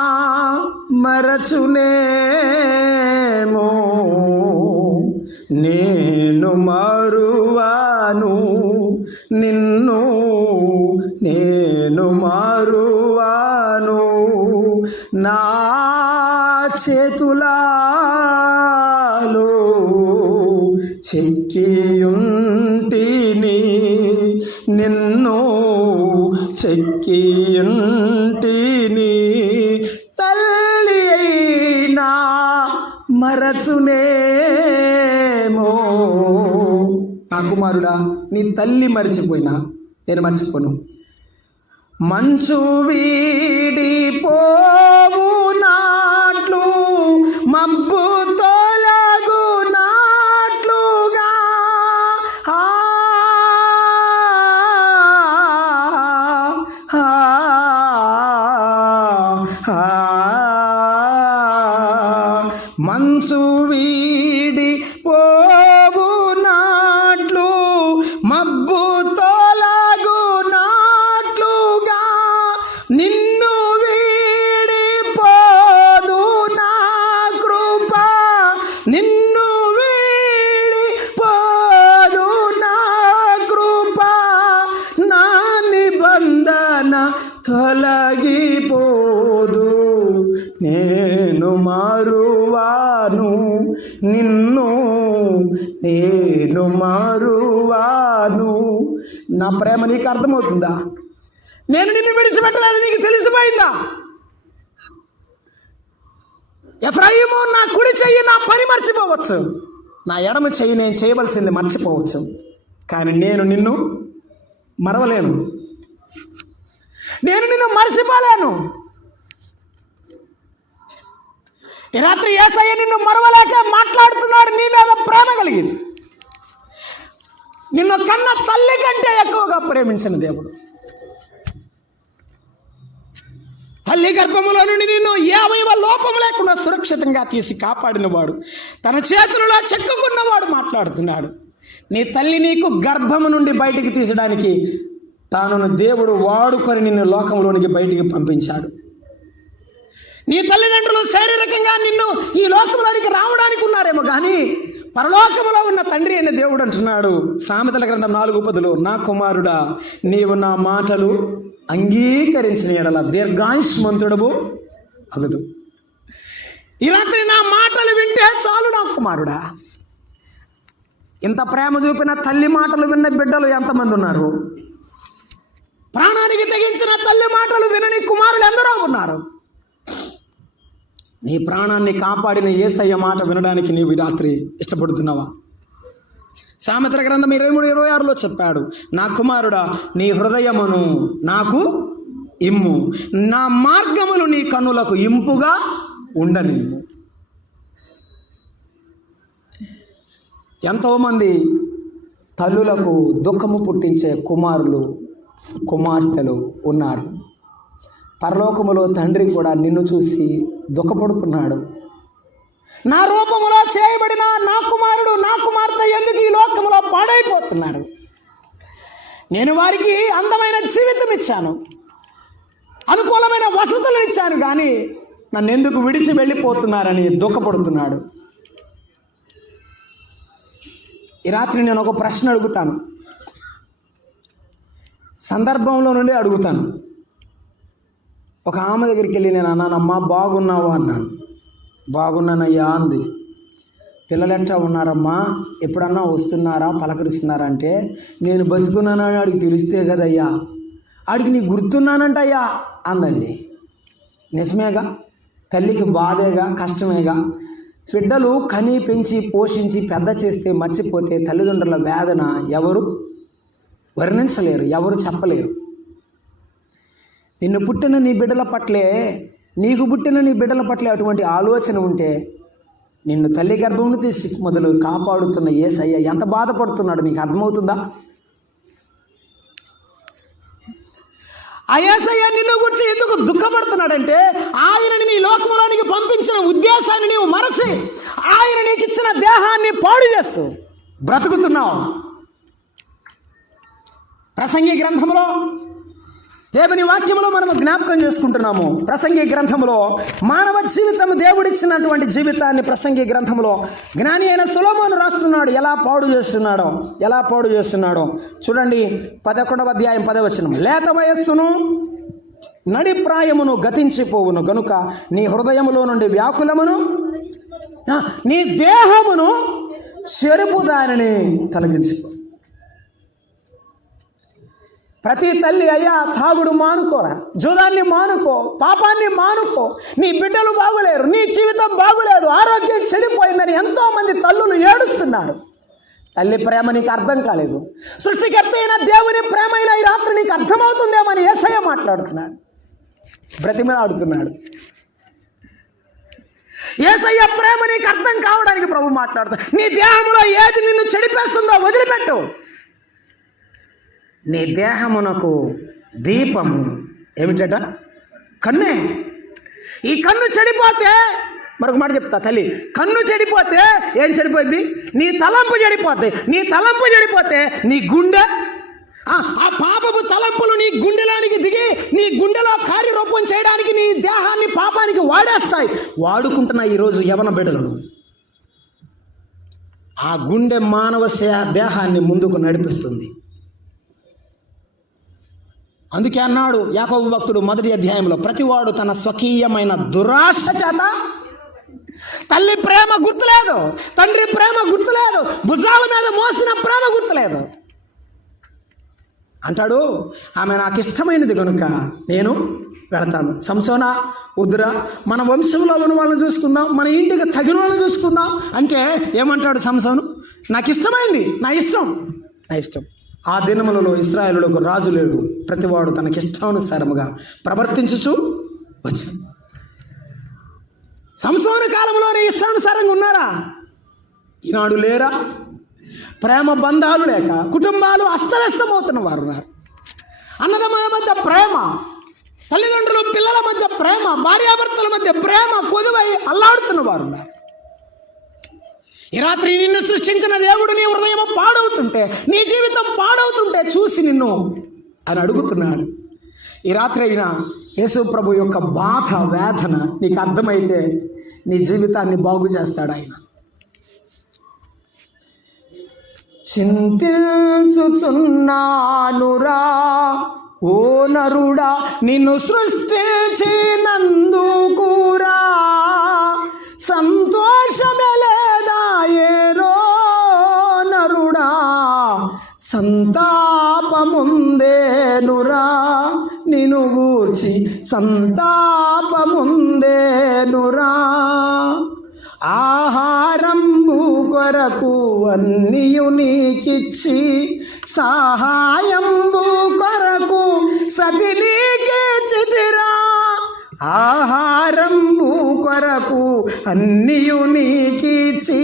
మరచునేమో, నేను మారువాను నిన్ను, నేను మారువాను. నా చేతులలో చెక్కియుంటిని, నిన్ను చెక్కియుంటిని. తల్లి అయినా మరచునేమో. నా కుమారుడా, నీ తల్లి మర్చిపోయినా నేను మర్చిపోను. మంచు వీడి పోవు నాట్లు, మబ్బు తొలగు నాట్లుగా, మంచు వీడి పోవు నాట్లు, మబ్బు తొలగు నాట్లుగా, నిన్ను వీడిపోదు నా కృప, నిన్ను వీడిపోదు నా కృప. నా నిబంధన తొలగిపోదు, నేను మారువాను నిన్ను, నేను మారువాను. నా ప్రేమ నీకు అర్థమవుతుందా? నేను నిన్ను విడిచిపెట్టలేదు, నీకు తెలిసిపోయిందా? ఎఫ్రాయిము, నా కుడి చెయ్యి నా పని మర్చిపోవచ్చు, నా ఎడమ చెయ్యి నేను చేయవలసింది మర్చిపోవచ్చు, కానీ నేను నిన్ను మరవలేను, నేను నిన్ను మర్చిపోలేను. ఈ రాత్రి యేసయ్య నిన్ను మరవలేక మాట్లాడుతున్నాడు. నీ మీద ప్రేమ కలిగింది. నిన్ను కన్న తల్లి కంటే ఎక్కువగా ప్రేమించిన దేవుడు, తల్లి గర్భములో నుండి నిన్ను ఏ అవయవ లోపం లేకుండా సురక్షితంగా తీసి కాపాడినవాడు, తన చేతులలో చెక్కుకున్నవాడు మాట్లాడుతున్నాడు. నీ తల్లి నీకు గర్భము నుండి బయటికి తీసడానికి తాను దేవుడు వాడుకొని నిన్ను లోకంలోనికి బయటికి పంపించాడు. నీ తల్లిదండ్రులు శారీరకంగా నిన్ను ఈ లోకంలోనికి రావడానికి ఉన్నారేమో, కానీ పరలోకములో ఉన్న తండ్రి అయిన దేవుడు అంటున్నాడు సామెతల గ్రంథం 4:10, నా కుమారుడా, నీవు నా మాటలు అంగీకరించిన ఎడల దీర్ఘాయుష్మంతుడవు అగదు. ఈ రాత్రి నా మాటలు వింటే చాలు నా కుమారుడా. ఇంత ప్రేమ చూపిన తల్లి మాటలు విన్న బిడ్డలు ఎంతమంది ఉన్నారు? ప్రాణానికి తెగించిన తల్లి మాటలు వినని కుమారులు ఎందరో ఉన్నారు. నీ ప్రాణాన్ని కాపాడిన యేసయ్య మాట వినడానికి నీవు ఈ రాత్రి ఇష్టపడుతున్నావా? సామెతల గ్రంథం 23:26లో చెప్పాడు, నా కుమారుడా, నీ హృదయమును నాకు ఇమ్ము, నా మార్గములు నీ కన్నులకు ఇంపుగా ఉండనిమ్ము. ఎంతోమంది తల్లులకు దుఃఖము పుట్టించే కుమారులు కుమార్తెలు ఉన్నారు. పరలోకములో తండ్రి కూడా నిన్ను చూసి దుఃఖపడుతున్నాడు. నా రూపములో చేయబడిన నా కుమారుడు నా కుమార్తె ఎందుకు ఈ లోకములో పాడైపోతున్నారు? నేను వారికి అందమైన జీవితం ఇచ్చాను, అనుకూలమైన వసతులు ఇచ్చాను, కానీ నన్ను ఎందుకు విడిచి వెళ్ళిపోతున్నారని దుఃఖపడుతున్నాడు. ఈ రాత్రి నేను ఒక ప్రశ్న అడుగుతాను, సందర్భంలో నుండి అడుగుతాను. ఒక ఆమె దగ్గరికి వెళ్ళి నేను అన్నానమ్మా బాగున్నావా అన్నాను. బాగున్నానయ్యా అంది. పిల్లలు ఎట్లా ఉన్నారమ్మా, ఎప్పుడన్నా వస్తున్నారా పలకరిస్తున్నారా అంటే, నేను బతుకున్నానని ఆడికి తెలిస్తే కదయ్యా, ఆడికి నీకు గుర్తున్నానంటయ్యా అందండి. నిజమేగా, తల్లికి బాధేగా, కష్టమేగా. బిడ్డలు కని పెంచి పోషించి పెద్ద చేస్తే మర్చిపోతే తల్లిదండ్రుల వేదన ఎవరు వర్ణించలేరు, ఎవరు చెప్పలేరు. నిన్ను పుట్టిన నీ బిడ్డల పట్లే, నీకు పుట్టిన నీ బిడ్డల పట్లే అటువంటి ఆలోచన ఉంటే నిన్ను తల్లి గర్భమును తీసి మొదలు కాపాడుతున్న యేసయ్య ఎంత బాధపడుతున్నాడు నీకు అర్థమవుతుందా? ఆ యేసయ్య నిన్ను గురించి ఎందుకు దుఃఖపడుతున్నాడంటే ఆయనని నీ లోకంలోనికి పంపించిన ఉద్దేశాన్ని నీవు మరచి ఆయన నీకు ఇచ్చిన దేహాన్ని పాడు చేస్తూ బ్రతుకుతున్నావు. ప్రసంగి గ్రంథంలో దేవుని వాక్యంలో మనము జ్ఞాపకం చేసుకుంటున్నాము. ప్రసంగి గ్రంథంలో మానవ జీవితం దేవుడిచ్చినటువంటి జీవితాన్ని ప్రసంగి గ్రంథంలో జ్ఞాని అయిన సొలొమోను రాస్తున్నాడు. ఎలా పాడు చేస్తున్నాడో చూడండి. 11వ అధ్యాయం 10వ వచనం. లేత వయస్సును నడిప్రాయమును గతించిపోవును గనుక నీ హృదయములో నుండి వ్యాకులమును నీ దేహమును చెరుపు దానిని తొలగించుకో. ప్రతి తల్లి అయ్యా తాగుడు మానుకోరా, జూదాన్ని మానుకో, పాపాన్ని మానుకో, నీ బిడ్డలు బాగులేరు, నీ జీవితం బాగులేదు, ఆరోగ్యం చెడిపోయిందని ఎంతోమంది తల్లులు ఏడుస్తున్నారు. తల్లి ప్రేమ నీకు అర్థం కాలేదు. సృష్టికర్త అయిన దేవుని ప్రేమ అయిన ఈ రాత్రి నీకు అర్థమవుతుందేమని యేసయ్య మాట్లాడుతున్నాడు, బ్రతిమలాడుతున్నాడు. యేసయ్య ప్రేమ నీకు అర్థం కావడానికి ప్రభు మాట్లాడుతాడు. నీ దేహంలో ఏది నిన్ను చెడిపేస్తుందో వదిలిపెట్టు. నీ దేహమునకు దీపము ఏమిటట? కన్నే. ఈ కన్ను చెడిపోతే, మరొక మాట చెప్తా తల్లి, కన్ను చెడిపోతే ఏం చెడిపోద్ది? నీ తలంపు చెడిపోతే. నీ తలంపు చెడిపోతే నీ గుండె, ఆ పాపపు తలంపులు నీ గుండెలోనికి దిగి నీ గుండెలో కార్యరూపం చేయడానికి నీ దేహాన్ని పాపానికి వాడేస్తాయి. వాడుకుంటున్న ఈరోజు యవన బిడ్డలను ఆ గుండె మానవ దేహాన్ని ముందుకు నడిపిస్తుంది. అందుకే అన్నాడు యాకోబు భక్తుడు 1వ అధ్యాయంలో, ప్రతివాడు తన స్వకీయమైన దురాశ చేత తల్లి ప్రేమ గుర్తులేదు, తండ్రి ప్రేమ గుర్తులేదు, భుజాల మీద మోసిన ప్రేమ గుర్తులేదు అంటాడు. ఆమె నాకు ఇష్టమైనది కనుక నేను వెళతాను. సంసోనా వద్దురా, మన వంశంలో ఉన్న వాళ్ళని చూసుకుందాం, మన ఇంటికి తగిన వాళ్ళని చూసుకుందాం అంటే ఏమంటాడు సంసోను? నాకు ఇష్టమైంది, నా ఇష్టం. ఆ దినములలో ఇశ్రాయేలులకు రాజు లేడు, ప్రతివాడు తనకిష్టానుసారముగా ప్రవర్తించుచు వచ్చు. సంసోను కాలంలోనే ఇష్టానుసారంగా ఉన్నారా? ఈనాడు లేరా? ప్రేమ బంధాలు లేక కుటుంబాలు అస్తవ్యస్తమవుతున్న వారు ఉన్నారు. అన్నదమ్ముల మధ్య ప్రేమ, తల్లిదండ్రులు పిల్లల మధ్య ప్రేమ, భార్యాభర్తల మధ్య ప్రేమ కొదువై అల్లాడుతున్న వారు ఉన్నారు. ఈ రాత్రి నిన్ను సృష్టించిన దేవుడు నీ హృదయం పాడవుతుంటే, నీ జీవితం పాడవుతుంటే చూసి నిన్ను అని అడుగుతున్నాడు. ఈ రాత్రి అయినా యేసు ప్రభు యొక్క బాధ వేదన నీకు అర్థమైతే నీ జీవితాన్ని బాగు చేస్తాడు ఆయన. చింతించుచున్నానురా ఓ నరుడా, నిన్ను సృష్టించినందుకురా సంతోషమే లేదా ఏరో నరుడా, సంతాపముందేనురా నిన్ను గూర్చి సంతాపముందేనురా. ఆహారంబు కొరకు అన్నియు నీకిచ్చి, సహాయంబు కొరకు సతి నీకిచ్చితిరా. ఆహారంబు కొరకు అన్నియు నీకిచ్చి,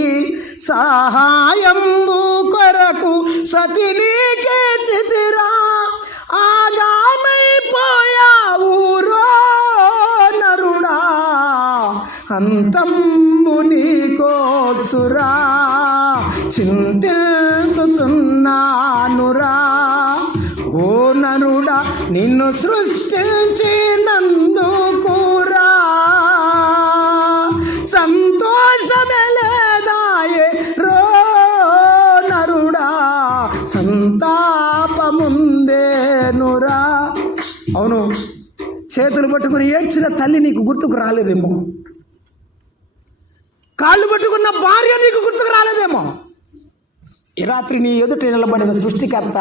సహాయంబు కొరకు సతి నీకిచ్చితిరా. ఆగామైపోయావు రో నరుడా, అంతంబు నీకోచురా. చింతించుచున్నానురా ఓ నరుడా, నిన్ను సృష్టించినందుకురా సంతోషమే లేదాయే రో నరుడా, సంతాపముందేనురా. అవును, చేతులు పట్టుకుని ఏడ్చిన తల్లి నీకు గుర్తుకు రాలేదేమో, కాళ్ళు పట్టుకున్న భార్య నీకు గుర్తుకు రాలేదేమో. ఈ రాత్రి నీ ఎదుట నిలబడిన సృష్టికర్త,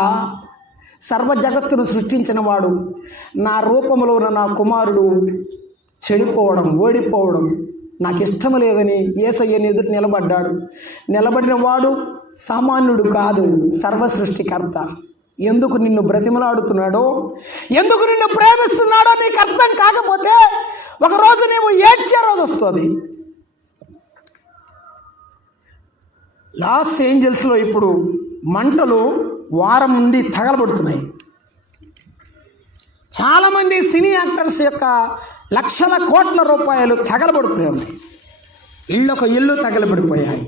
సర్వ జగత్తును సృష్టించిన వాడు, నా రూపంలో ఉన్న నా కుమారుడు చెడిపోవడం, ఓడిపోవడం నాకు ఇష్టం లేదని యేసయ్యని ఎదుట నిలబడ్డాడు. నిలబడిన వాడు సామాన్యుడు కాదు, సర్వ సృష్టికర్త. ఎందుకు నిన్ను బ్రతిమలాడుతున్నాడో, ఎందుకు నిన్ను ప్రేమిస్తున్నాడో నీకు అర్థం కాకపోతే ఒకరోజు నీవు ఏడ్చే రోజు వస్తుంది. లాస్ ఏంజల్స్లో ఇప్పుడు మంటలు వారం నుండి తగలబడుతున్నాయి. చాలామంది సినీ యాక్టర్స్ యొక్క లక్షల కోట్ల రూపాయలు తగలబడుతూనే ఉన్నాయి. ఇల్లు తగలబడిపోయాయి.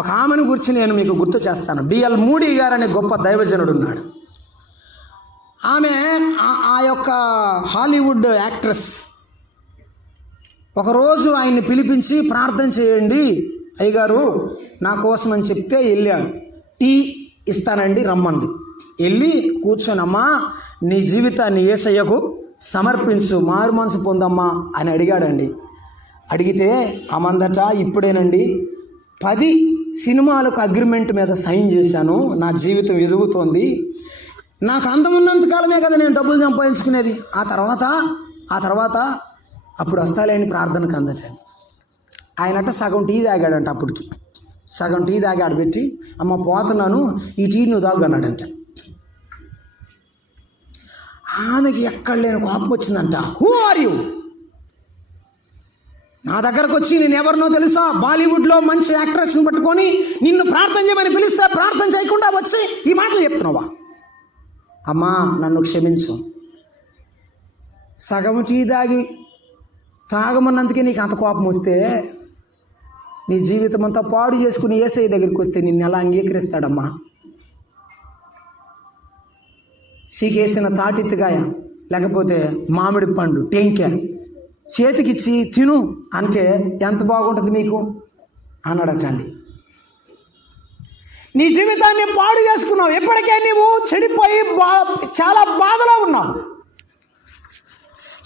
ఒక ఆమెను గురించి నేను మీకు గుర్తు చేస్తాను. డిఎల్ మూడీ గారు అనే గొప్ప దైవజనుడు ఉన్నాడు. ఆమె ఆ యొక్క హాలీవుడ్ యాక్ట్రెస్. ఒకరోజు ఆయన్ని పిలిపించి ప్రార్థన చేయండి అయ్యగారు నా కోసం అని చెప్తే వెళ్ళాడు. టీ ఇస్తానండి రమ్మంది. వెళ్ళి కూర్చొనమ్మా నీ జీవితాన్ని యేసయ్యకు సమర్పించు, మారు మనసు పొందమ్మా అని అడిగాడండి. అడిగితే ఆమందట ఇప్పుడేనండి 10 సినిమాలకు అగ్రిమెంట్ మీద సైన్ చేశాను, నా జీవితం ఎదుగుతోంది, నాకు అందం ఉన్నంతకాలమే కదా నేను డబ్బులు సంపాదించుకునేది, ఆ తర్వాత అప్పుడు వస్తాలేని ప్రార్థనకు అందటండి. ఆయనట సగం టీ తాగాడంట. అప్పటికి సగం టీ తాగి ఆడబెట్టి అమ్మ పోతున్నాను ఈ టీ నువ్వు తాగు అన్నాడంట. ఆమెకి ఎక్కడ లేని కోపం వచ్చిందంట. Who are you? నా దగ్గరకు వచ్చి నేను ఎవరినో తెలుసా, బాలీవుడ్లో మంచి యాక్ట్రెస్ని పట్టుకొని నిన్ను ప్రార్థన చేయమని పిలిస్తే ప్రార్థన చేయకుండా వచ్చి ఈ మాటలు చెప్తున్నావా? అమ్మా నన్ను క్షమించు, సగం టీ తాగమన్నందుకే నీకు అంత కోపం వస్తే నీ జీవితం అంతా పాడు చేసుకుని యేసయ్య దగ్గరికి వస్తే నిన్ను ఎలా అంగీకరిస్తాడమ్మా? సీకేసిన తాటిత్తిగాయ లేకపోతే మామిడి పండు టెంకె చేతికిచ్చి తిను అంటే ఎంత బాగుంటుంది నీకు అన్నాడటండి. నీ జీవితాన్ని పాడు చేసుకున్నావు, ఎప్పటికే నీవు చెడిపోయి చాలా బాధలో ఉన్నావు,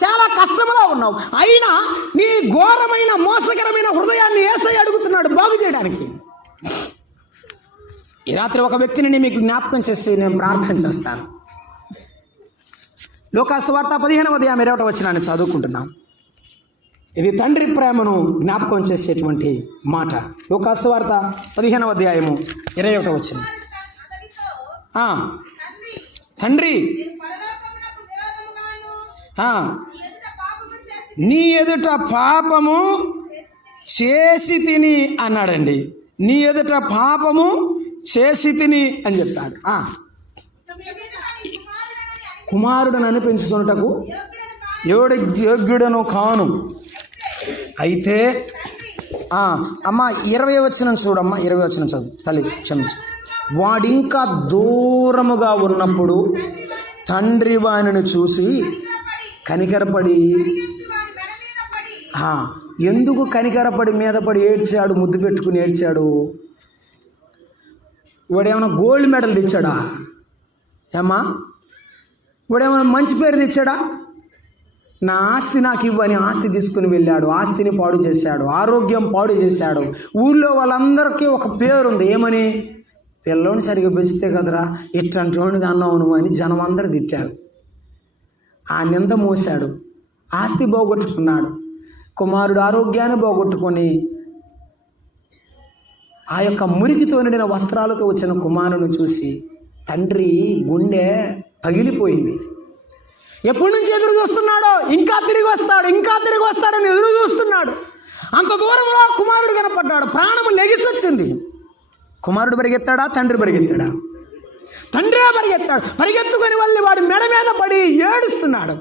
చాలా కష్టంలో ఉన్నావు. అయినా నీ ఘోరమైన మోసకరమైన హృదయాన్ని యేసయ్య అడుగుతున్నాడు బాగు చేయడానికి. ఈ రాత్రి ఒక వ్యక్తిని మీకు జ్ఞాపకం చేసి నేను ప్రార్థన చేస్తాను. లూకాసు వార్త 15వ అధ్యాయం 20వ వచనాన్ని చదువుకుంటున్నాం. ఇది తండ్రి ప్రేమను జ్ఞాపకం చేసేటువంటి మాట. లూకాసు వార్త 15వ అధ్యాయము 21వ వచనం. తండ్రి నీ ఎదుట పాపము చేసి తిని అన్నాడండి. నీ ఎదుట పాపము చేసి తిని అని చెప్తాడు. కుమారుడను అనిపించుకున్నటకు యోగ్యుడను కాను. అయితే అమ్మ 20వ వచనం చూడమ్మా, 20వ వచనం చదువు తల్లి క్షమించు. వాడింకా దూరముగా ఉన్నప్పుడు తండ్రి వానిని చూసి కనికరపడి, ఎందుకు కనికరపడి మీద పడి ఏడ్చాడు, ముద్దు పెట్టుకుని ఏడ్చాడు? వాడేమైనా గోల్డ్ మెడల్ తెచ్చాడా? ఏమ్మా వాడేమైనా మంచి పేరు తెచ్చాడా? నా ఆస్తి నాకు ఇవ్వని ఆస్తి తీసుకుని వెళ్ళాడు, ఆస్తిని పాడు చేశాడు, ఆరోగ్యం పాడు చేశాడు. ఊళ్ళో వాళ్ళందరికీ ఒక పేరు ఉంది, ఏమని? పిల్లోని సరిగ్గా పెంచితే కదరా ఇట్టంటోనిగా అన్నావు నువ్వు అని జనం అందరూ తిట్టారు. ఆ నింద మోసాడు, ఆస్తి పోగొట్టుకున్నాడు. కుమారుడు ఆరోగ్యాన్ని పోగొట్టుకొని ఆ యొక్క మురికితో నిండిన వస్త్రాలతో వచ్చిన కుమారుని చూసి తండ్రి గుండె పగిలిపోయింది. ఎప్పటి నుంచి ఎదురు చూస్తున్నాడో, ఇంకా తిరిగి వస్తాడని ఎదురు చూస్తున్నాడు. అంత దూరంలో కుమారుడు కనపడ్డాడు, ప్రాణము లెగిసొచ్చింది. కుమారుడు పరిగెత్తాడా, తండ్రి పరిగెత్తాడా? తండ్రే పరిగెత్తాడు. పరిగెత్తుకొని వెళ్ళి వాడి మెడ మీద పడి ఏడుస్తున్నాడు.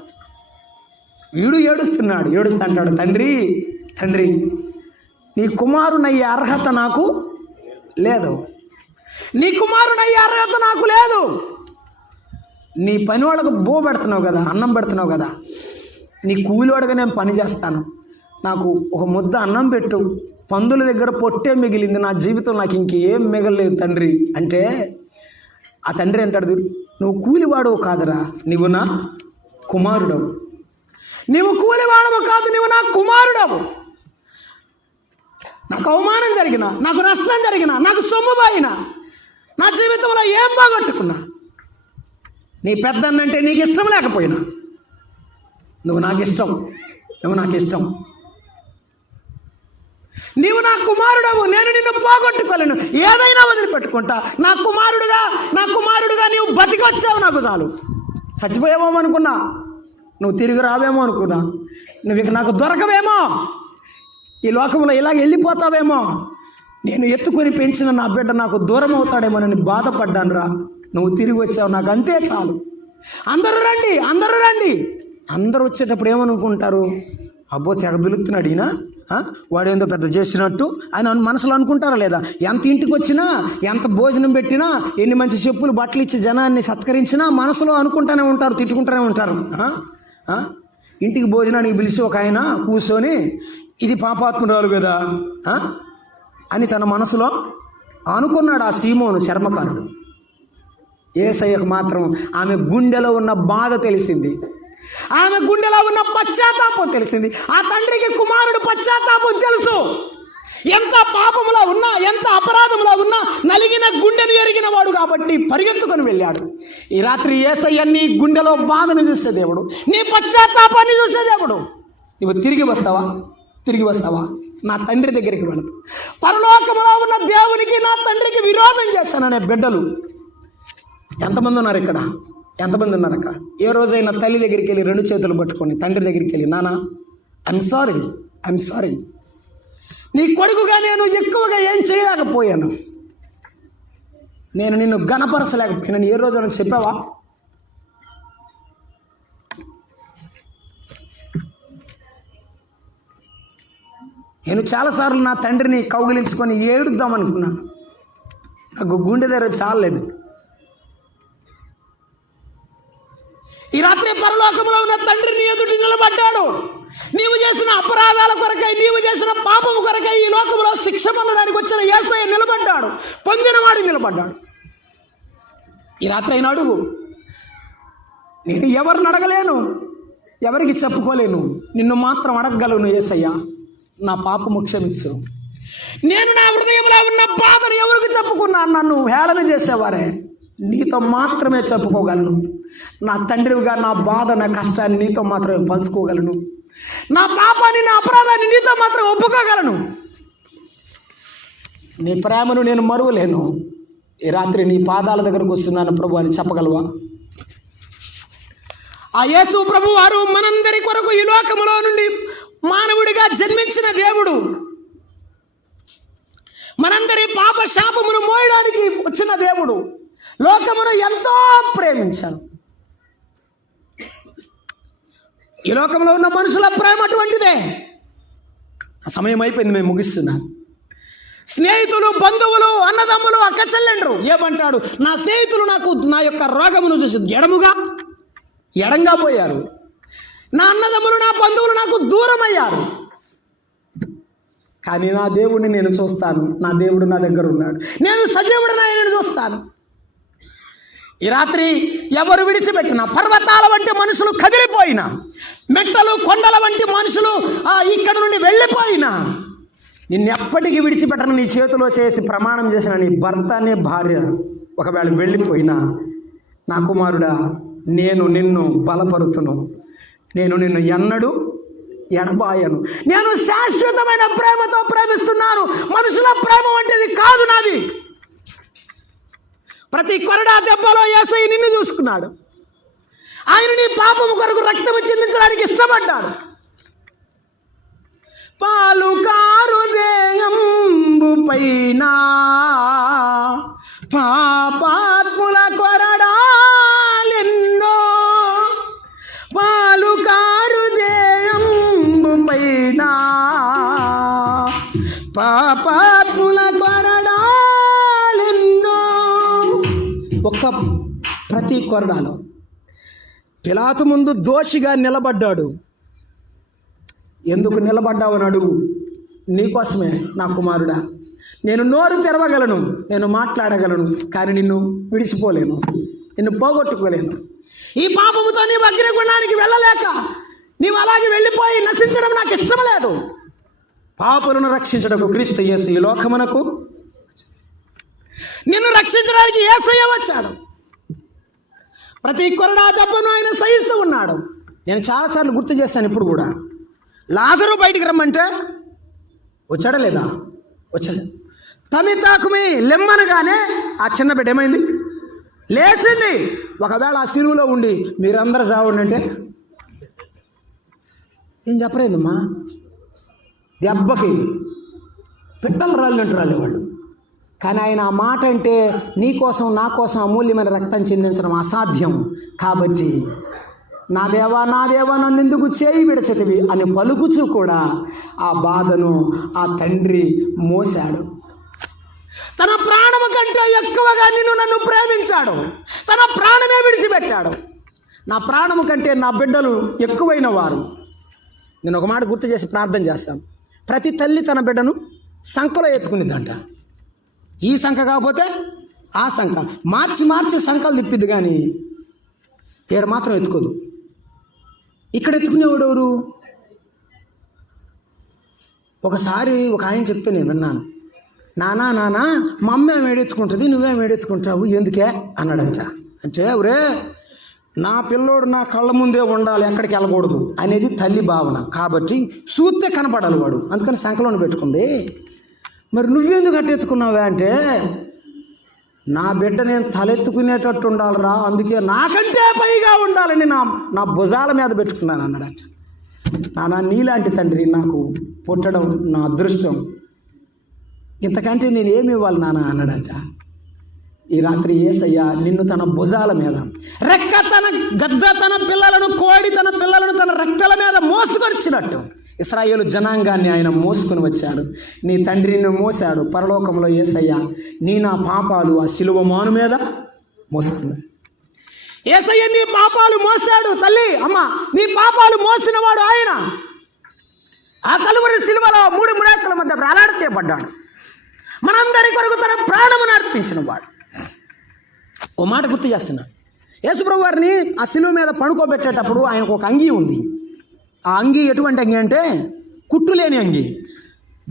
వీడు ఏడుస్తుంటాడు, తండ్రి నీ కుమారునయ్యే అర్హత నాకు లేదు, నీ పని వాళ్ళకు పెడుతున్నావు కదా, అన్నం పెడుతున్నావు కదా, నీ కూలివాడుగా నేను పని చేస్తాను, నాకు ఒక ముద్ద అన్నం పెట్టు, పందుల దగ్గర పొట్టే మిగిలింది, నా జీవితం నాకు ఇంకేం మిగలలేదు తండ్రి అంటే, ఆ తండ్రి అంటాడు, నువ్వు కూలివాడవు కాదురా, నువ్వు నా కుమారుడవు. నీవు కూలివాడవు కాదు, నువ్వు నా కుమారుడవు. నాకు అవమానం జరిగినా, నాకు నష్టం జరిగినా, నాకు సొమ్ము పోయినా, నా జీవితంలో ఏం బాగొట్టుకున్నా, నీ పెద్దన్నంటే నీకు ఇష్టం లేకపోయినా నువ్వు నాకు ఇష్టం. నీవు నా కుమారుడవు, నేను నిన్ను పోగొట్టుకోలేను, ఏదైనా వదిలిపెట్టుకుంటా. నా కుమారుడుగా నీవు బతికొచ్చావు, నాకు చాలు. చచ్చిపోయావేమో అనుకున్నా, నువ్వు తిరిగి రావేమో అనుకున్నా, నువ్వు ఇక నాకు దొరకవేమో, ఈ లోకంలో ఇలాగ వెళ్ళిపోతావేమో, నేను ఎత్తుకొని పెంచిన నా బిడ్డ నాకు దూరం అవుతాడేమోనని బాధపడ్డాను రా. నువ్వు తిరిగి వచ్చావు, నాకు అంతే చాలు. అందరూ రండి, అందరూ రండి. అందరూ వచ్చేటప్పుడు ఏమనుకుంటారు? అబ్బో తెగ పిలుస్తున్నాడు ఈయన, వాడేందో పెద్ద చేసినట్టు ఆయన మనసులో అనుకుంటారా లేదా? ఎంత ఇంటికి వచ్చినా, ఎంత భోజనం పెట్టినా, ఎన్ని మంచి చెప్పులు బట్టలు ఇచ్చి జనాన్ని సత్కరించినా మనసులో అనుకుంటూనే ఉంటారు, తిట్టుకుంటూనే ఉంటారు. ఇంటికి భోజనానికి పిలిచి ఒక ఆయన కూర్చొని ఇది పాపాత్మురాలు కదా అని తన మనసులో అనుకున్నాడు ఆ సీమోను చర్మకారుడు. యేసయ్యకు మాత్రం ఆమె గుండెలో ఉన్న బాధ తెలిసింది, ఆమె గుండెలో ఉన్న పశ్చాత్తాపం తెలిసింది. ఆ తండ్రికి కుమారుడు పశ్చాత్తాపం తెలుసు. ఎంత పాపములో ఉన్నా, ఎంత అపరాధంలో ఉన్నా నలిగిన గుండెను ఎరిగిన వాడు కాబట్టి పరిగెత్తుకొని వెళ్ళాడు. ఈ రాత్రి యేసయ్య నీ గుండెలో బాధను చూసే దేవుడు, నీ పశ్చాత్తాపాన్ని చూసే దేవుడు. నువ్వు తిరిగి వస్తావా? తిరిగి వస్తావా? నా తండ్రి దగ్గరికి వెళుతూ పరలోకములో ఉన్న దేవునికి, నా తండ్రికి విరోధం చేశాననే బిడ్డలు ఎంతమంది ఉన్నారు ఇక్కడ? ఎంతమంది ఉన్నారు అక్కడ? ఏ రోజైనా తల్లి దగ్గరికి వెళ్ళి 2 చేతులు పట్టుకొని తండ్రి దగ్గరికి వెళ్ళి, నాన్న ఐఎమ్ సారీ, నీ కొడుకుగా నేను ఎక్కువగా ఏం చేయలేకపోయాను, నేను నిన్ను గణపరచలేకపోయాను, ఏ రోజు అని చెప్పావా? నేను చాలాసార్లు నా తండ్రిని కౌగిలించుకొని ఏడుద్దామనుకున్నాను. నాకు గుండె దగ్గర చాలలేదు. ఈ రాత్రి పరలోకంలో ఉన్న తండ్రి నీ ఎదుటి నిలబడ్డాడు. నీవు చేసిన అపరాధాల కొరకై, నీవు చేసిన పాపము కొరకై ఈ లోకంలో శిక్ష పొందడానికి వచ్చిన యేసయ్య నిలబడ్డాడు, పొందినవాడు నిలబడ్డాడు. ఈ రాత్రి అయిన అడుగు. నేను ఎవరిని అడగలేను, ఎవరికి చెప్పుకోలేను, నిన్ను మాత్రం అడగగలను. యేసయ్య నా పాపము క్షమించు. నేను నా హృదయంలో ఉన్న బాధను ఎవరికి చెప్పుకున్నాను? నన్ను హేళన చేసేవారే, నీతో మాత్రమే చెప్పుకోగలను. నా తండ్రిగా నా బాధ, నా కష్టాన్ని నీతో మాత్రమే పంచుకోగలను. నా పాపాన్ని, నా అపరాధాన్ని నీతో మాత్రం ఒప్పుకోగలను. నీ ప్రేమను నేను మరువలేను. ఈ రాత్రి నీ పాదాల దగ్గరకు వస్తున్నాను ప్రభు అని చెప్పగలవా? ఆ యేసు ప్రభు వారు మనందరి కొరకు ఈ లోకములో నుండి మానవుడిగా జన్మించిన దేవుడు, మనందరి పాప శాపమును మోయడానికి వచ్చిన దేవుడు లోకమును ఎంతో ప్రేమించారు. ఈ లోకంలో ఉన్న మనుషుల ప్రేమ అటువంటిదే. సమయం అయిపోయింది, మేము ముగిస్తున్నాం. స్నేహితులు, బంధువులు, అన్నదమ్ములు, అక్క చెల్లెండ్రు ఏమంటాడు? నా స్నేహితులు నాకు నా యొక్క రోగమును చూసి ఎడంగా పోయారు. నా అన్నదమ్ములు, నా బంధువులు నాకు దూరం అయ్యారు. కానీ నా దేవుడిని నేను చూస్తాను. నా దేవుడు నా దగ్గర ఉన్నాడు. నేను సజీవుడిని ఆయనను చూస్తాను. ఈ రాత్రి ఎవరు విడిచిపెట్టినా, పర్వతాల వంటి మనుషులు కదిలిపోయినా, మెట్టలు కొండల వంటి మనుషులు ఇక్కడ నుండి వెళ్ళిపోయినా, నిన్నెప్పటికీ విడిచిపెట్టను నీ చేతిలో చేసి ప్రమాణం చేసిన నీ భర్త అనే భార్య ఒకవేళ వెళ్ళిపోయినా, నా కుమారుడా నేను నిన్ను బలపరుతును, నేను నిన్ను ఎన్నడూ ఎడబాయను, నేను శాశ్వతమైన ప్రేమతో ప్రేమిస్తున్నాను. మనుషుల ప్రేమ వంటిది కాదు నాది. ప్రతి కొరడా దెబ్బలో యేసయ్య నిన్ను చూసుకున్నాడు. ఆయన నీ పాపము కొరకు రక్తము చెందించడానికి ఇష్టపడ్డాడు. పాలుకారు దేయంబు పైన పాపాత్ముల కొరడాలెన్నో, పాలుకారు దేయంబు పైన పాపాత్ముల కొరడాలెన్నో. ఒక్క ప్రతి కొరడాలో పిలాతు ముందు దోషిగా నిలబడ్డాడు. ఎందుకు నిలబడ్డావని అడుగు. నీకోసమే నా కుమారుడా. నేను నోరు తెరవగలను, నేను మాట్లాడగలను, కానీ నిన్ను విడిచిపోలేను, నిన్ను పోగొట్టుకోలేను. ఈ పాపముతో నీవు అగ్నిగుండానికి వెళ్ళలేక నీవు అలాగే వెళ్ళిపోయి నశించడం నాకు ఇష్టం లేదు. పాపులను రక్షించడం క్రీస్తు యేసు ఈ లోకమునకు, నిన్ను రక్షించడానికి యేసయ్య వచ్చాడు. ప్రతి కొరడా దెబ్బను ఆయన సహిస్తూ ఉన్నాడు. నేను చాలాసార్లు గుర్తు చేస్తాను. ఇప్పుడు కూడా లాజరు బయటికి రమ్మంటే వచ్చాడా లేదా? వచ్చాడు. తమితాకుమి లెమ్మనగానే ఆ చిన్న బిడ్డ ఏమైంది? లేచింది. ఒకవేళ ఆ సిలువలో ఉండి మీరందరూ చావండి అంటే ఏం చెప్పలేదమ్మా. దెబ్బకి పిట్టలు రాలినట్టు రాలేవాళ్ళు. కానీ ఆయన ఆ మాట అంటే నీ కోసం నా కోసం అమూల్యమైన రక్తం చెందించడం అసాధ్యం. కాబట్టి నా దేవా నన్ను ఎందుకు చేయి విడచతివి అని పలుకుచూ కూడా ఆ బాధను ఆ తండ్రి మోశాడు. తన ప్రాణము కంటే ఎక్కువగా నన్ను ప్రేమించాడు. తన ప్రాణమే విడిచిపెట్టాడు. నా ప్రాణము కంటే నా బిడ్డలు ఎక్కువైన వారు. నేను ఒక మాట గుర్తు చేసి ప్రార్థన చేస్తాను. ప్రతి తల్లి తన బిడ్డను సంఖలో ఎత్తుకునిద్దంట. ఈ సంఖ కాకపోతే ఆ సంఖ మార్చి సంఖలు తిప్పిద్ది, కానీ ఈడ మాత్రం ఎత్తుకోదు. ఇక్కడ ఎత్తుకునేవాడు ఎవరు? ఒకసారి ఒక ఆయన చెప్తే నేను విన్నాను. నానా మా అమ్మ ఏం ఏడెత్తుకుంటుంది, నువ్వేం ఏడెత్తుకుంటావు, ఎందుకే అన్నాడంట. అంటే ఎవరే, నా పిల్లోడు నా కళ్ళ ముందే ఉండాలి, ఎక్కడికి వెళ్ళకూడదు అనేది తల్లి భావన. కాబట్టి చూస్తే కనపడాలి వాడు, అందుకని సంకలోనే పెట్టుకుంది. మరి నువ్వెందుకు అట్టెత్తుకున్నావే అంటే, నా బిడ్డ నేను తలెత్తుకునేటట్టు ఉండాలిరా, అందుకే నాకంటే పైగా ఉండాలని నా భుజాల మీద పెట్టుకున్నాను అన్నాడంట. నానా నీలాంటి తండ్రి నాకు పుట్టడం నా అదృష్టం, ఇంతకంటే నేను ఏమి ఇవ్వాలి నాన్న అన్నాడంట. ఈ రాత్రి యేసయ్య నిన్ను తన భుజాల మీద, రెక్క తన గద్ద తన పిల్లలను, కోడి తన పిల్లలను తన రెక్కల మీద మోసుకొచ్చినట్టు ఇశ్రాయేలు జనాంగాన్ని ఆయన మోసుకొని వచ్చాడు. నీ తండ్రిని మోసాడు. పరలోకంలో యేసయ్య నా పాపాలు ఆ శిలువ మాను మీద మోసుకున్నాడు. యేసయ్య నీ పాపాలు మోసాడు. తల్లి, అమ్మ, నీ పాపాలు మోసినవాడు ఆయన. ఆ కలువరి శిలువలో 3 మురాకుల మధ్య వేలాడతీయబడ్డాడు. మనందరి కొరకు తన ప్రాణమును అర్పించిన వాడు. ఓ మాట గుర్తు చేస్తున్నా. యేసుప్రభు వారిని ఆ శిలువ మీద పడుకోబెట్టేటప్పుడు ఆయనకు ఒక అంగీ ఉంది. ఆ అంగీ ఎటువంటి అంగీ అంటే కుట్టులేని అంగీ.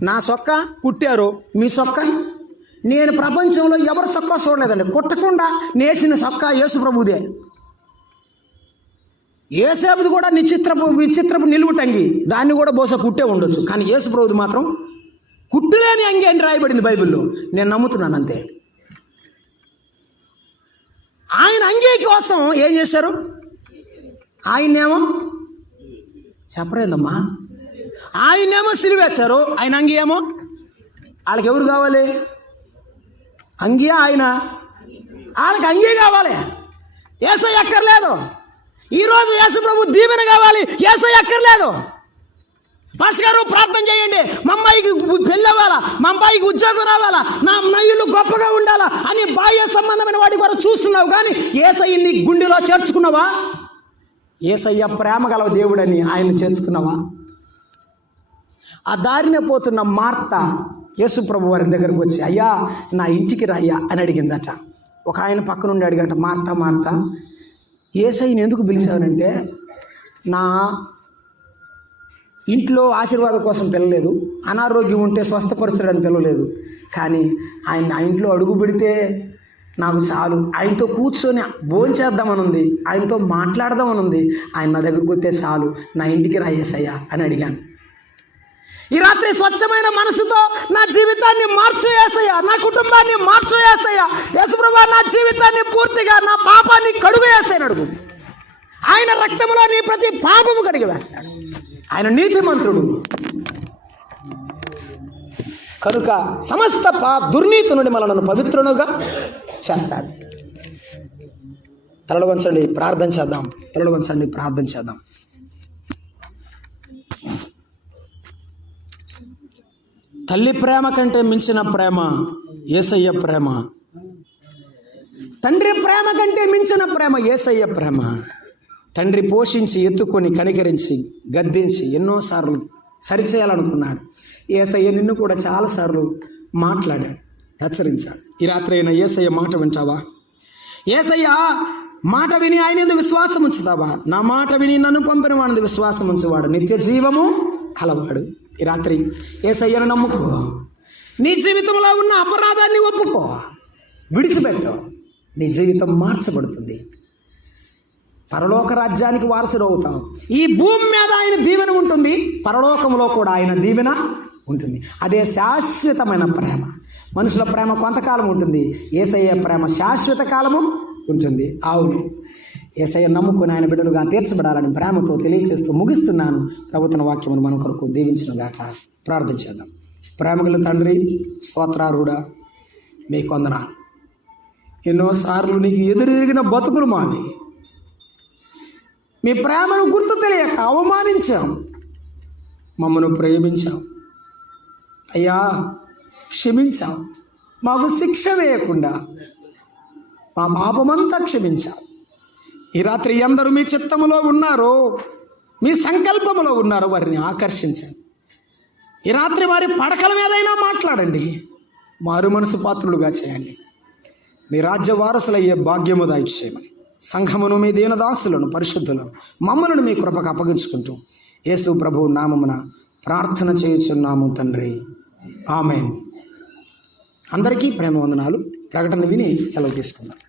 నా సొక్క కుట్టారు, మీ సొక్క. నేను ప్రపంచంలో ఎవరు సొక్క చూడలేదండి కుట్టకుండా నేసిన సొక్క యేసుప్రభుదే. యేసేపుది కూడా విచిత్రపు నిలువుటంగి, దాన్ని కూడా బహుశా కుట్టే ఉండొచ్చు. కానీ యేసుప్రభుది మాత్రం కుట్టులేని అంగి అని రాయబడింది బైబిల్లో. నేను నమ్ముతున్నాను అంతే. ఆయన అంగీ కోసం ఏం చేశారు? ఆయన్నేమో చెప్పరేందమ్మా, ఆయన్నేమో సిలివేశారు, ఆయన అంగీ ఏమో. వాళ్ళకి ఎవరు కావాలి? అంగీ ఆయన, వాళ్ళకి అంగీ కావాలి. యేసయ్య అక్కర్లేదు. ఈరోజు యేసు ప్రభు దీవెన కావాలి, యేసయ్య అక్కర్లేదు. పాస్టర్ గారు ప్రార్థన చేయండి, మా అమ్మాయికి పెళ్ళి అవ్వాలా, మా అబ్బాయికి ఉద్యోగం రావాలా, నా ఇల్లు గొప్పగా ఉండాలా అని బాహ్య సంబంధమైన వాటి కొరకు చూస్తున్నావు. కానీ యేసయ్య నీ గుండెలో చేర్చుకున్నావా? యేసయ్య ప్రేమ గల దేవుడని ఆయన చేర్చుకున్నావా? ఆ దారినే పోతున్న మార్త యేసు ప్రభు వారి దగ్గరకు వచ్చి, అయ్యా నా ఇంటికి రాయ్యా అని అడిగిందట. ఒక ఆయన పక్క నుండి అడిగంట, మార్త యేసయ్యని ఎందుకు పిలిచానంటే, నా ఇంట్లో ఆశీర్వాదం కోసం పిలవలేదు, అనారోగ్యం ఉంటే స్వస్థపరచడానికి పిలవలేదు, కానీ ఆయన ఆ ఇంట్లో అడుగు పెడితే నాకు చాలు, ఆయనతో కూర్చొని భోంచేద్దామని ఉంది, ఆయనతో మాట్లాడదామని ఉంది, ఆయన నా దగ్గరకు వస్తే చాలు, నా ఇంటికి రా యేసయ్య అని అడిగాను. ఈ రాత్రి స్వచ్ఛమైన మనసుతో నా జీవితాన్ని మార్చు యేసయ్య, నా కుటుంబాన్ని మార్చు యేసయ్య, యేసుప్రభువా నా జీవితాన్ని పూర్తిగా, నా పాపాన్ని కడుగు యేసయ్యని అడుగు. ఆయన రక్తంలో నీ ప్రతి పాపము కడిగి వేస్తాడు. ఆయన నీతిమంతుడు కనుక సమస్త దుర్నీతి నుండి మనలను పవిత్రునుగా చేస్తాడు. తలలు వంచండి, ప్రార్థన చేద్దాం. తలలు వంచండి, ప్రార్థన చేద్దాం. తల్లి ప్రేమ కంటే మించిన ప్రేమ యేసయ్య ప్రేమ. తండ్రి ప్రేమ కంటే మించిన ప్రేమ యేసయ్య ప్రేమ. తండ్రి పోషించి, ఎత్తుకొని, కనికరించి, గద్దించి ఎన్నోసార్లు సరిచేయాలనుకున్నాడు. యేసయ్య నిన్ను కూడా చాలాసార్లు మాట్లాడాడు, హెచ్చరించాడు. ఈ రాత్రి అయినా యేసయ్య మాట వింటావా? యేసయ్య మాట విని ఆయన ఎందుకు విశ్వాసం ఉంచుతావా? నా మాట విని నన్ను పంపిన వాడిని విశ్వాసం ఉంచువాడు నిత్య జీవము కలవాడు. ఈ రాత్రి యేసయ్యను నమ్ముకో. నీ జీవితంలో ఉన్న అపరాధాన్ని ఒప్పుకో, విడిచిపెట్టు. నీ జీవితం మార్చబడుతుంది. పరలోక రాజ్యానికి వారసుడు అవుతావు. ఈ భూమి మీద ఆయన దీవెన ఉంటుంది, పరలోకంలో కూడా ఆయన దీవెన ఉంటుంది. అదే శాశ్వతమైన ప్రేమ. మనుషుల ప్రేమ కొంతకాలం ఉంటుంది, యేసయ్య ప్రేమ శాశ్వత కాలము ఉంటుంది. అవును, యేసయ్య నమ్ముకుని ఆయన బిడ్డలుగా తీర్చబడాలని ప్రేమతో తెలియజేస్తూ ముగిస్తున్నాను. ప్రభుత్వ వాక్యమును మన కొరకు దీవించిన గాక. ప్రార్థించేద్దాం. ప్రేమగల తండ్రి, స్తోత్రారుడా, మీకు వందనాలు. ఎన్నోసార్లు నీకు ఎదురెదిగిన బతుకులు మాది. మీ ప్రేమను గుర్తు తెలియక అవమానించాం, మమ్మను ప్రేమించాం. అయ్యా క్షమించాం, మాకు శిక్ష వేయకుండా మా పాపమంతా క్షమించాం. ఈ రాత్రి ఎందరూ మీ చిత్తములో ఉన్నారో, మీ సంకల్పములో ఉన్నారో వారిని ఆకర్షించండి. ఈ రాత్రి వారి పడకల మీదైనా మాట్లాడండి, మారు మనసు పాత్రులుగా చేయండి. మీ రాజ్య వారసులయ్యే భాగ్యము దయచేయమని సంఘమును, మీ దీనదాసులను, పరిశుద్ధులను, మమ్మలను మీ కృపకు అప్పగించుకుంటూ యేసు ప్రభువు నామమున ప్రార్థన చేయుచున్నాము తండ్రి, ఆమేన్. అందరికీ ప్రేమ వందనాలు. ప్రకటన విని సెలవు తీసుకుందాం.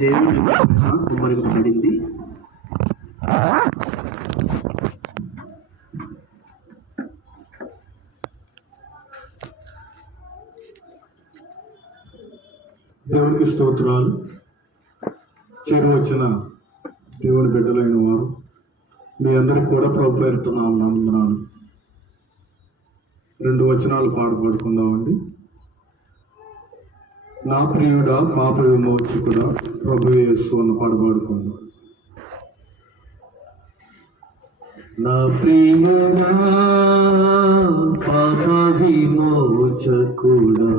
దేవుని కుమ్మరింపబడింది. దేవునికి స్తోత్రాలు. చేరువచ్చిన దేవుని బిడ్డలైన వారు మీ అందరికి కూడా ప్రభు పేరిట వందనాలు. 2 వచనాలు పాడుకుందామండి. నా ప్రియుడా పాప విమోచకుడా ప్రభు యేసు అన్న పాడుకుందాం. నా ప్రియుడా పాప విమోచకుడా